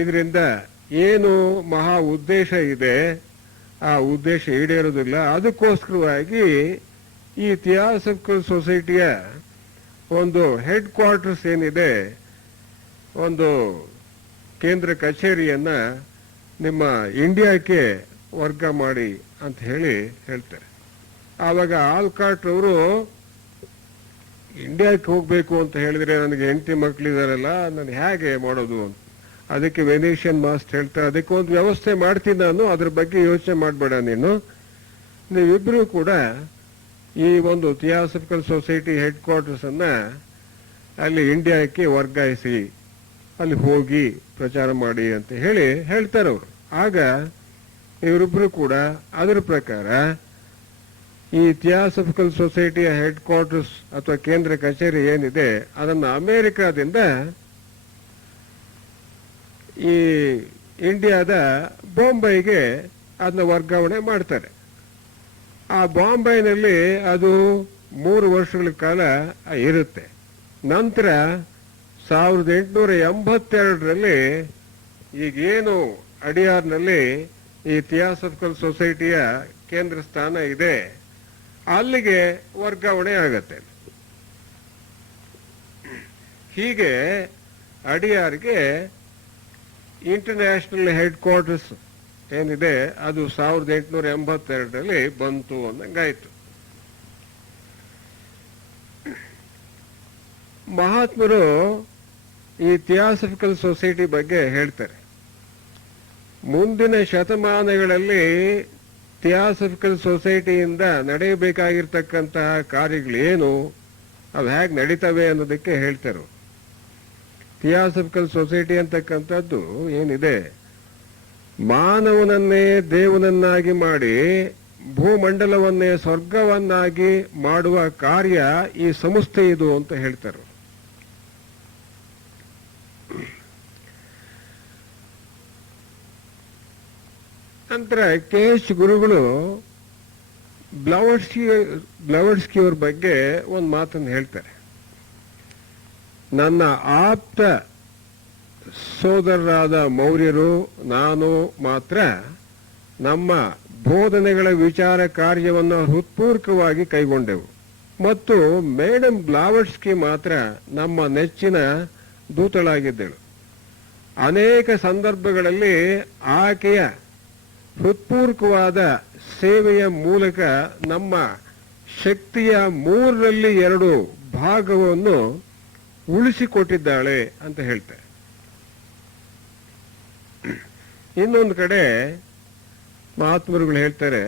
ಇದರಿಂದ ಏನು ಮಹಾ ಉದ್ದೇಶ ಇದೆ ಆ ಉದ್ದೇಶ ಈಡೇರೋದಿಲ್ಲ. ಅದಕ್ಕೋಸ್ಕರವಾಗಿ ಈ ಥಿಯಾಸಫಿಕಲ್ ಸೊಸೈಟಿಯ ಒಂದು ಹೆಡ್ ಕ್ವಾರ್ಟರ್ಸ್ ಏನಿದೆ, ಒಂದು ಕೇಂದ್ರ ಕಚೇರಿಯನ್ನ ನಿಮ್ಮ ಇಂಡಿಯಾಕ್ಕೆ ವರ್ಗ ಮಾಡಿ ಅಂತ ಹೇಳ್ತಾರೆ. ಆವಾಗ ಆಲ್ಕಾಟ್ ಅವರು ಇಂಡಿಯಾಕ್ಕೆ ಹೋಗ್ಬೇಕು ಅಂತ ಹೇಳಿದ್ರೆ ನನಗೆ ಹೆಂಡತಿ ಮಕ್ಕಳಿದಾರಲ್ಲ, ನಾನು ಹೇಗೆ ಮಾಡೋದು ಅಂತ. ಅದಕ್ಕೆ ವೆನೇಷಿಯನ್ ಮಾಸ್ಟರ್ ಹೇಳ್ತಾರೆ, ಅದಕ್ಕೆ ಒಂದು ವ್ಯವಸ್ಥೆ ಮಾಡ್ತೀನಿ ನಾನು, ಅದ್ರ ಬಗ್ಗೆ ಯೋಚನೆ ಮಾಡಬೇಡ ನೀನು. ನೀವಿಬ್ರು ಕೂಡ ಈ ಒಂದು ಥಿಯಾಸಫಿಕಲ್ ಸೊಸೈಟಿ ಹೆಡ್ ಕ್ವಾರ್ಟರ್ಸ್ ಅನ್ನ ಅಲ್ಲಿ ಇಂಡಿಯಾಕ್ಕೆ ವರ್ಗಾಯಿಸಿ ಅಲ್ಲಿ ಹೋಗಿ ಪ್ರಚಾರ ಮಾಡಿ ಅಂತ ಹೇಳ್ತಾರೆ ಅವರು. ಆಗ ಇವರಿಬ್ರು ಕೂಡ ಅದರ ಪ್ರಕಾರ ಈ ಥಿಯಾಸಫಿಕಲ್ ಸೊಸೈಟಿಯ ಹೆಡ್ ಕ್ವಾರ್ಟರ್ಸ್ ಅಥವಾ ಕೇಂದ್ರ ಕಚೇರಿ ಏನಿದೆ ಅದನ್ನು ಅಮೆರಿಕಾದಿಂದ ಈ ಇಂಡಿಯಾದ ಬಾಂಬೆಗೆ ಅದನ್ನ ವರ್ಗಾವಣೆ ಮಾಡ್ತಾರೆ. ಆ ಬಾಂಬೆನಲ್ಲಿ ಅದು 3 ವರ್ಷಗಳ ಕಾಲ ಇರುತ್ತೆ. ನಂತರ 1882ರಲ್ಲಿ ಈಗೇನು ಅಡಿಯಾರ್ನಲ್ಲಿ ಈ ಥಿಯಾಸಫಿಕಲ್ ಸೊಸೈಟಿಯ ಕೇಂದ್ರ ಸ್ಥಾನ ಇದೆ ಅಲ್ಲಿಗೆ ವರ್ಗಾವಣೆ ಆಗತ್ತೆ. ಹೀಗೆ ಅಡಿಯಾರ್ಗೆ ಇಂಟರ್ನ್ಯಾಷನಲ್ ಹೆಡ್ ಕ್ವಾರ್ಟರ್ಸ್ ಏನಿದೆ ಅದು 1882ರಲ್ಲಿ ಬಂತು ಅಂದಂಗಾಯ್ತು. ಮಹಾತ್ಮರು ಈ ಥಿಯಾಸಫಿಕಲ್ ಸೊಸೈಟಿ ಬಗ್ಗೆ ಹೇಳ್ತಾರೆ, ಮುಂದಿನ ಶತಮಾನಗಳಲ್ಲಿ ಥಿಯಾಸಫಿಕಲ್ ಸೊಸೈಟಿಯಿಂದ ನಡೆಯಬೇಕಾಗಿರ್ತಕ್ಕಂತಹ ಕಾರ್ಯಗಳೇನು, ಅವು ಹೇಗೆ ನಡೀತವೆ ಅನ್ನೋದಕ್ಕೆ ಹೇಳ್ತಾರೆ. ಥಿಯಾಸಫಿಕಲ್ ಸೊಸೈಟಿ ಅಂತಕ್ಕಂಥದ್ದು ಏನಿದೆ, ಮಾನವನನ್ನೇ ದೇವನನ್ನಾಗಿ ಮಾಡಿ ಭೂಮಂಡಲವನ್ನೇ ಸ್ವರ್ಗವನ್ನಾಗಿ ಮಾಡುವ ಕಾರ್ಯ ಈ ಸಂಸ್ಥೆ ಇದು ಅಂತ ಹೇಳ್ತಾರೆ. ನಂತರ KH ಗುರುಗಳು ಬ್ಲವಡ್ಸ್ಕಿ ಅವ್ರ ಬಗ್ಗೆ ಒಂದು ಮಾತನ್ನು ಹೇಳ್ತಾರೆ. ನನ್ನ ಆಪ್ತ ಸೋದರರಾದ ಮೌರ್ಯರು ನಾನು ಮಾತ್ರ ನಮ್ಮ ಬೋಧನೆಗಳ ವಿಚಾರ ಕಾರ್ಯವನ್ನು ಹೃತ್ಪೂರ್ವಕವಾಗಿ ಕೈಗೊಂಡೆವು ಮತ್ತು ಮೇಡಮ್ ಬ್ಲಾವಡ್ಸ್ಕಿ ಮಾತ್ರ ನಮ್ಮ ನೆಚ್ಚಿನ ದೂತಳಾಗಿದ್ದಳು. ಅನೇಕ ಸಂದರ್ಭಗಳಲ್ಲಿ ಆಕೆಯ ಹೃತ್ಪೂರ್ವಕವಾದ ಸೇವೆಯ ಮೂಲಕ ನಮ್ಮ ಶಕ್ತಿಯ 3/2 ಭಾಗವನ್ನು ಉಳಿಸಿಕೊಟ್ಟಿದ್ದಾಳೆ ಅಂತ ಹೇಳ್ತಾರೆ. ಇನ್ನೊಂದು ಕಡೆ ಮಹಾತ್ಮರುಗಳು ಹೇಳ್ತಾರೆ,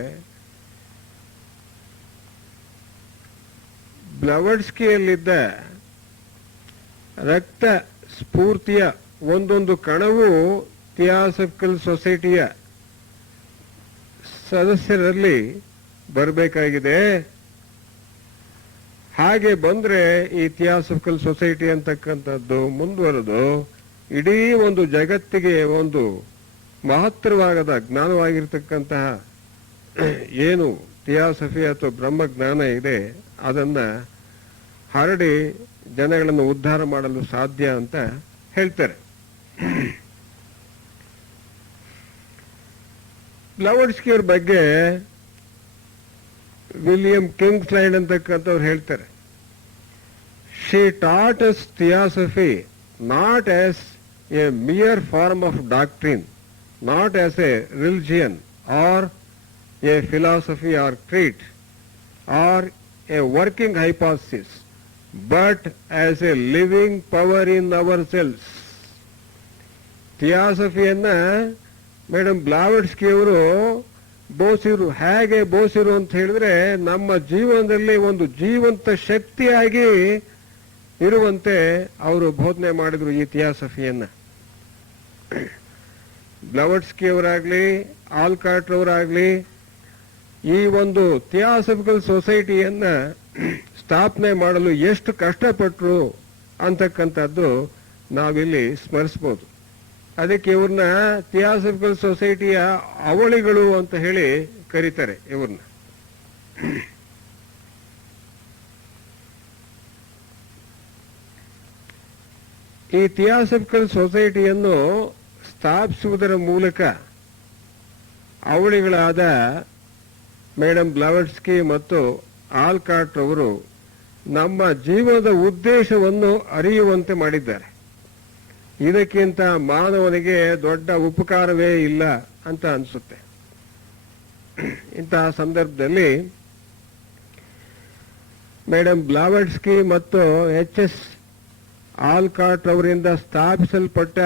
ಬ್ಲವಡ್ಸ್ಕಿಯಲ್ಲಿದ್ದ ರಕ್ತ ಸ್ಫೂರ್ತಿಯ ಒಂದೊಂದು ಕಣವು ಥಿಯಾಸಫಿಕಲ್ ಸೊಸೈಟಿಯ ಸದಸ್ಯರಲ್ಲಿ ಬರಬೇಕಾಗಿದೆ. ಹಾಗೆ ಬಂದ್ರೆ ಈ ಥಿಯಾಸಫಿಕಲ್ ಸೊಸೈಟಿ ಅಂತಕ್ಕಂಥದ್ದು ಮುಂದುವರೆದು ಇಡೀ ಒಂದು ಜಗತ್ತಿಗೆ ಒಂದು ಮಹತ್ತರವಾದ ಜ್ಞಾನವಾಗಿರ್ತಕ್ಕಂತಹ ಏನು ಥಿಯಾಸಫಿ ಅಥವಾ ಬ್ರಹ್ಮಜ್ಞಾನ ಇದೆ ಅದನ್ನ ಹರಡಿ ಜನಗಳನ್ನು ಉದ್ಧಾರ ಮಾಡಲು ಸಾಧ್ಯ ಅಂತ ಹೇಳ್ತಾರೆ. ಬ್ಲವಡ್ಸ್ಕಿ ಅವ್ರ ಬಗ್ಗೆ ವಿಲಿಯಂ ಕಿಂಗ್ಸ್ಲೈಡ್ ಅಂತಕ್ಕಂಥವ್ರು ಹೇಳ್ತಾರೆ, she taught us theosophy not as a mere form of doctrine, not as a religion or a philosophy or creed or a working hypothesis, but as a living power in ourselves. ಥಿಯಾಸಫಿಯನ್ನ madam Blavatsky ಅವರು ಬೋಸಿರು, ಹೇಗೆ ಬೋಸಿರು ಅಂತ ಹೇಳಿದ್ರೆ ನಮ್ಮ ಜೀವನದಲ್ಲಿ ಒಂದು ಜೀವಂತ ಶಕ್ತಿಯಾಗಿ ಇರುವಂತೆ ಅವರು ಬೋಧನೆ ಮಾಡಿದ್ರು ಈ ಥಿಯಾಸಫಿಯನ್ನ. ಬ್ಲವಡ್ಸ್ಕಿ ಅವರಾಗ್ಲಿ ಆಲ್ಕಾಟ್ ಅವರಾಗ್ಲಿ ಈ ಒಂದು ಥಿಯಾಸಫಿಕಲ್ ಸೊಸೈಟಿಯನ್ನ ಸ್ಥಾಪನೆ ಮಾಡಲು ಎಷ್ಟು ಕಷ್ಟಪಟ್ಟರು ಅಂತಕ್ಕಂಥದ್ದು ನಾವಿಲ್ಲಿ ಸ್ಮರಿಸಬಹುದು. ಅದಕ್ಕೆ ಇವ್ರನ್ನ ಥಿಯಾಸಫಿಕಲ್ ಸೊಸೈಟಿಯ ಅವಳಿಗಳು ಅಂತ ಹೇಳಿ ಕರೀತಾರೆ ಇವ್ರನ್ನ. ಈ ಥಿಯಾಸಫಿಕಲ್ ಸೊಸೈಟಿಯನ್ನು ಸ್ಥಾಪಿಸುವುದರ ಮೂಲಕ ಅವಳಿಗಳಾದ ಮೇಡಮ್ ಬ್ಲವಡ್ಸ್ಕಿ ಮತ್ತು ಆಲ್ಕಾಟ್ ಅವರು ನಮ್ಮ ಜೀವನದ ಉದ್ದೇಶವನ್ನು ಅರಿಯುವಂತೆ ಮಾಡಿದ್ದಾರೆ. ಇದಕ್ಕಿಂತ ಮಾನವನಿಗೆ ದೊಡ್ಡ ಉಪಕಾರವೇ ಇಲ್ಲ ಅಂತ ಅನಿಸುತ್ತೆ. ಇಂತಹ ಸಂದರ್ಭದಲ್ಲಿ ಮೇಡಮ್ ಬ್ಲಾವಟ್ಸ್ಕಿ ಮತ್ತು ಎಚ್.ಎಸ್. ಆಲ್ಕಾಟ್ ಅವರಿಂದ ಸ್ಥಾಪಿಸಲ್ಪಟ್ಟ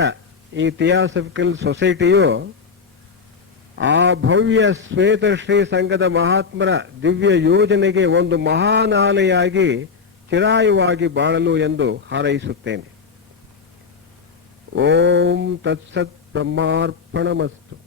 ಈ ಥಿಯಾಸಫಿಕಲ್ ಸೊಸೈಟಿಯು ಆ ಭವ್ಯ ಶ್ವೇತಶ್ರೀ ಸಂಘದ ಮಹಾತ್ಮರ ದಿವ್ಯ ಯೋಜನೆಗೆ ಒಂದು ಮಹಾನಾಲೆಯಾಗಿ ಚಿರಾಯುವಾಗಿ ಬಾಳಲು ಎಂದು ಹಾರೈಸುತ್ತೇನೆ. ಓಂ ತತ್ಸತ್ ಬ್ರಹ್ಮಾರ್ಪಣಮಸ್ತು.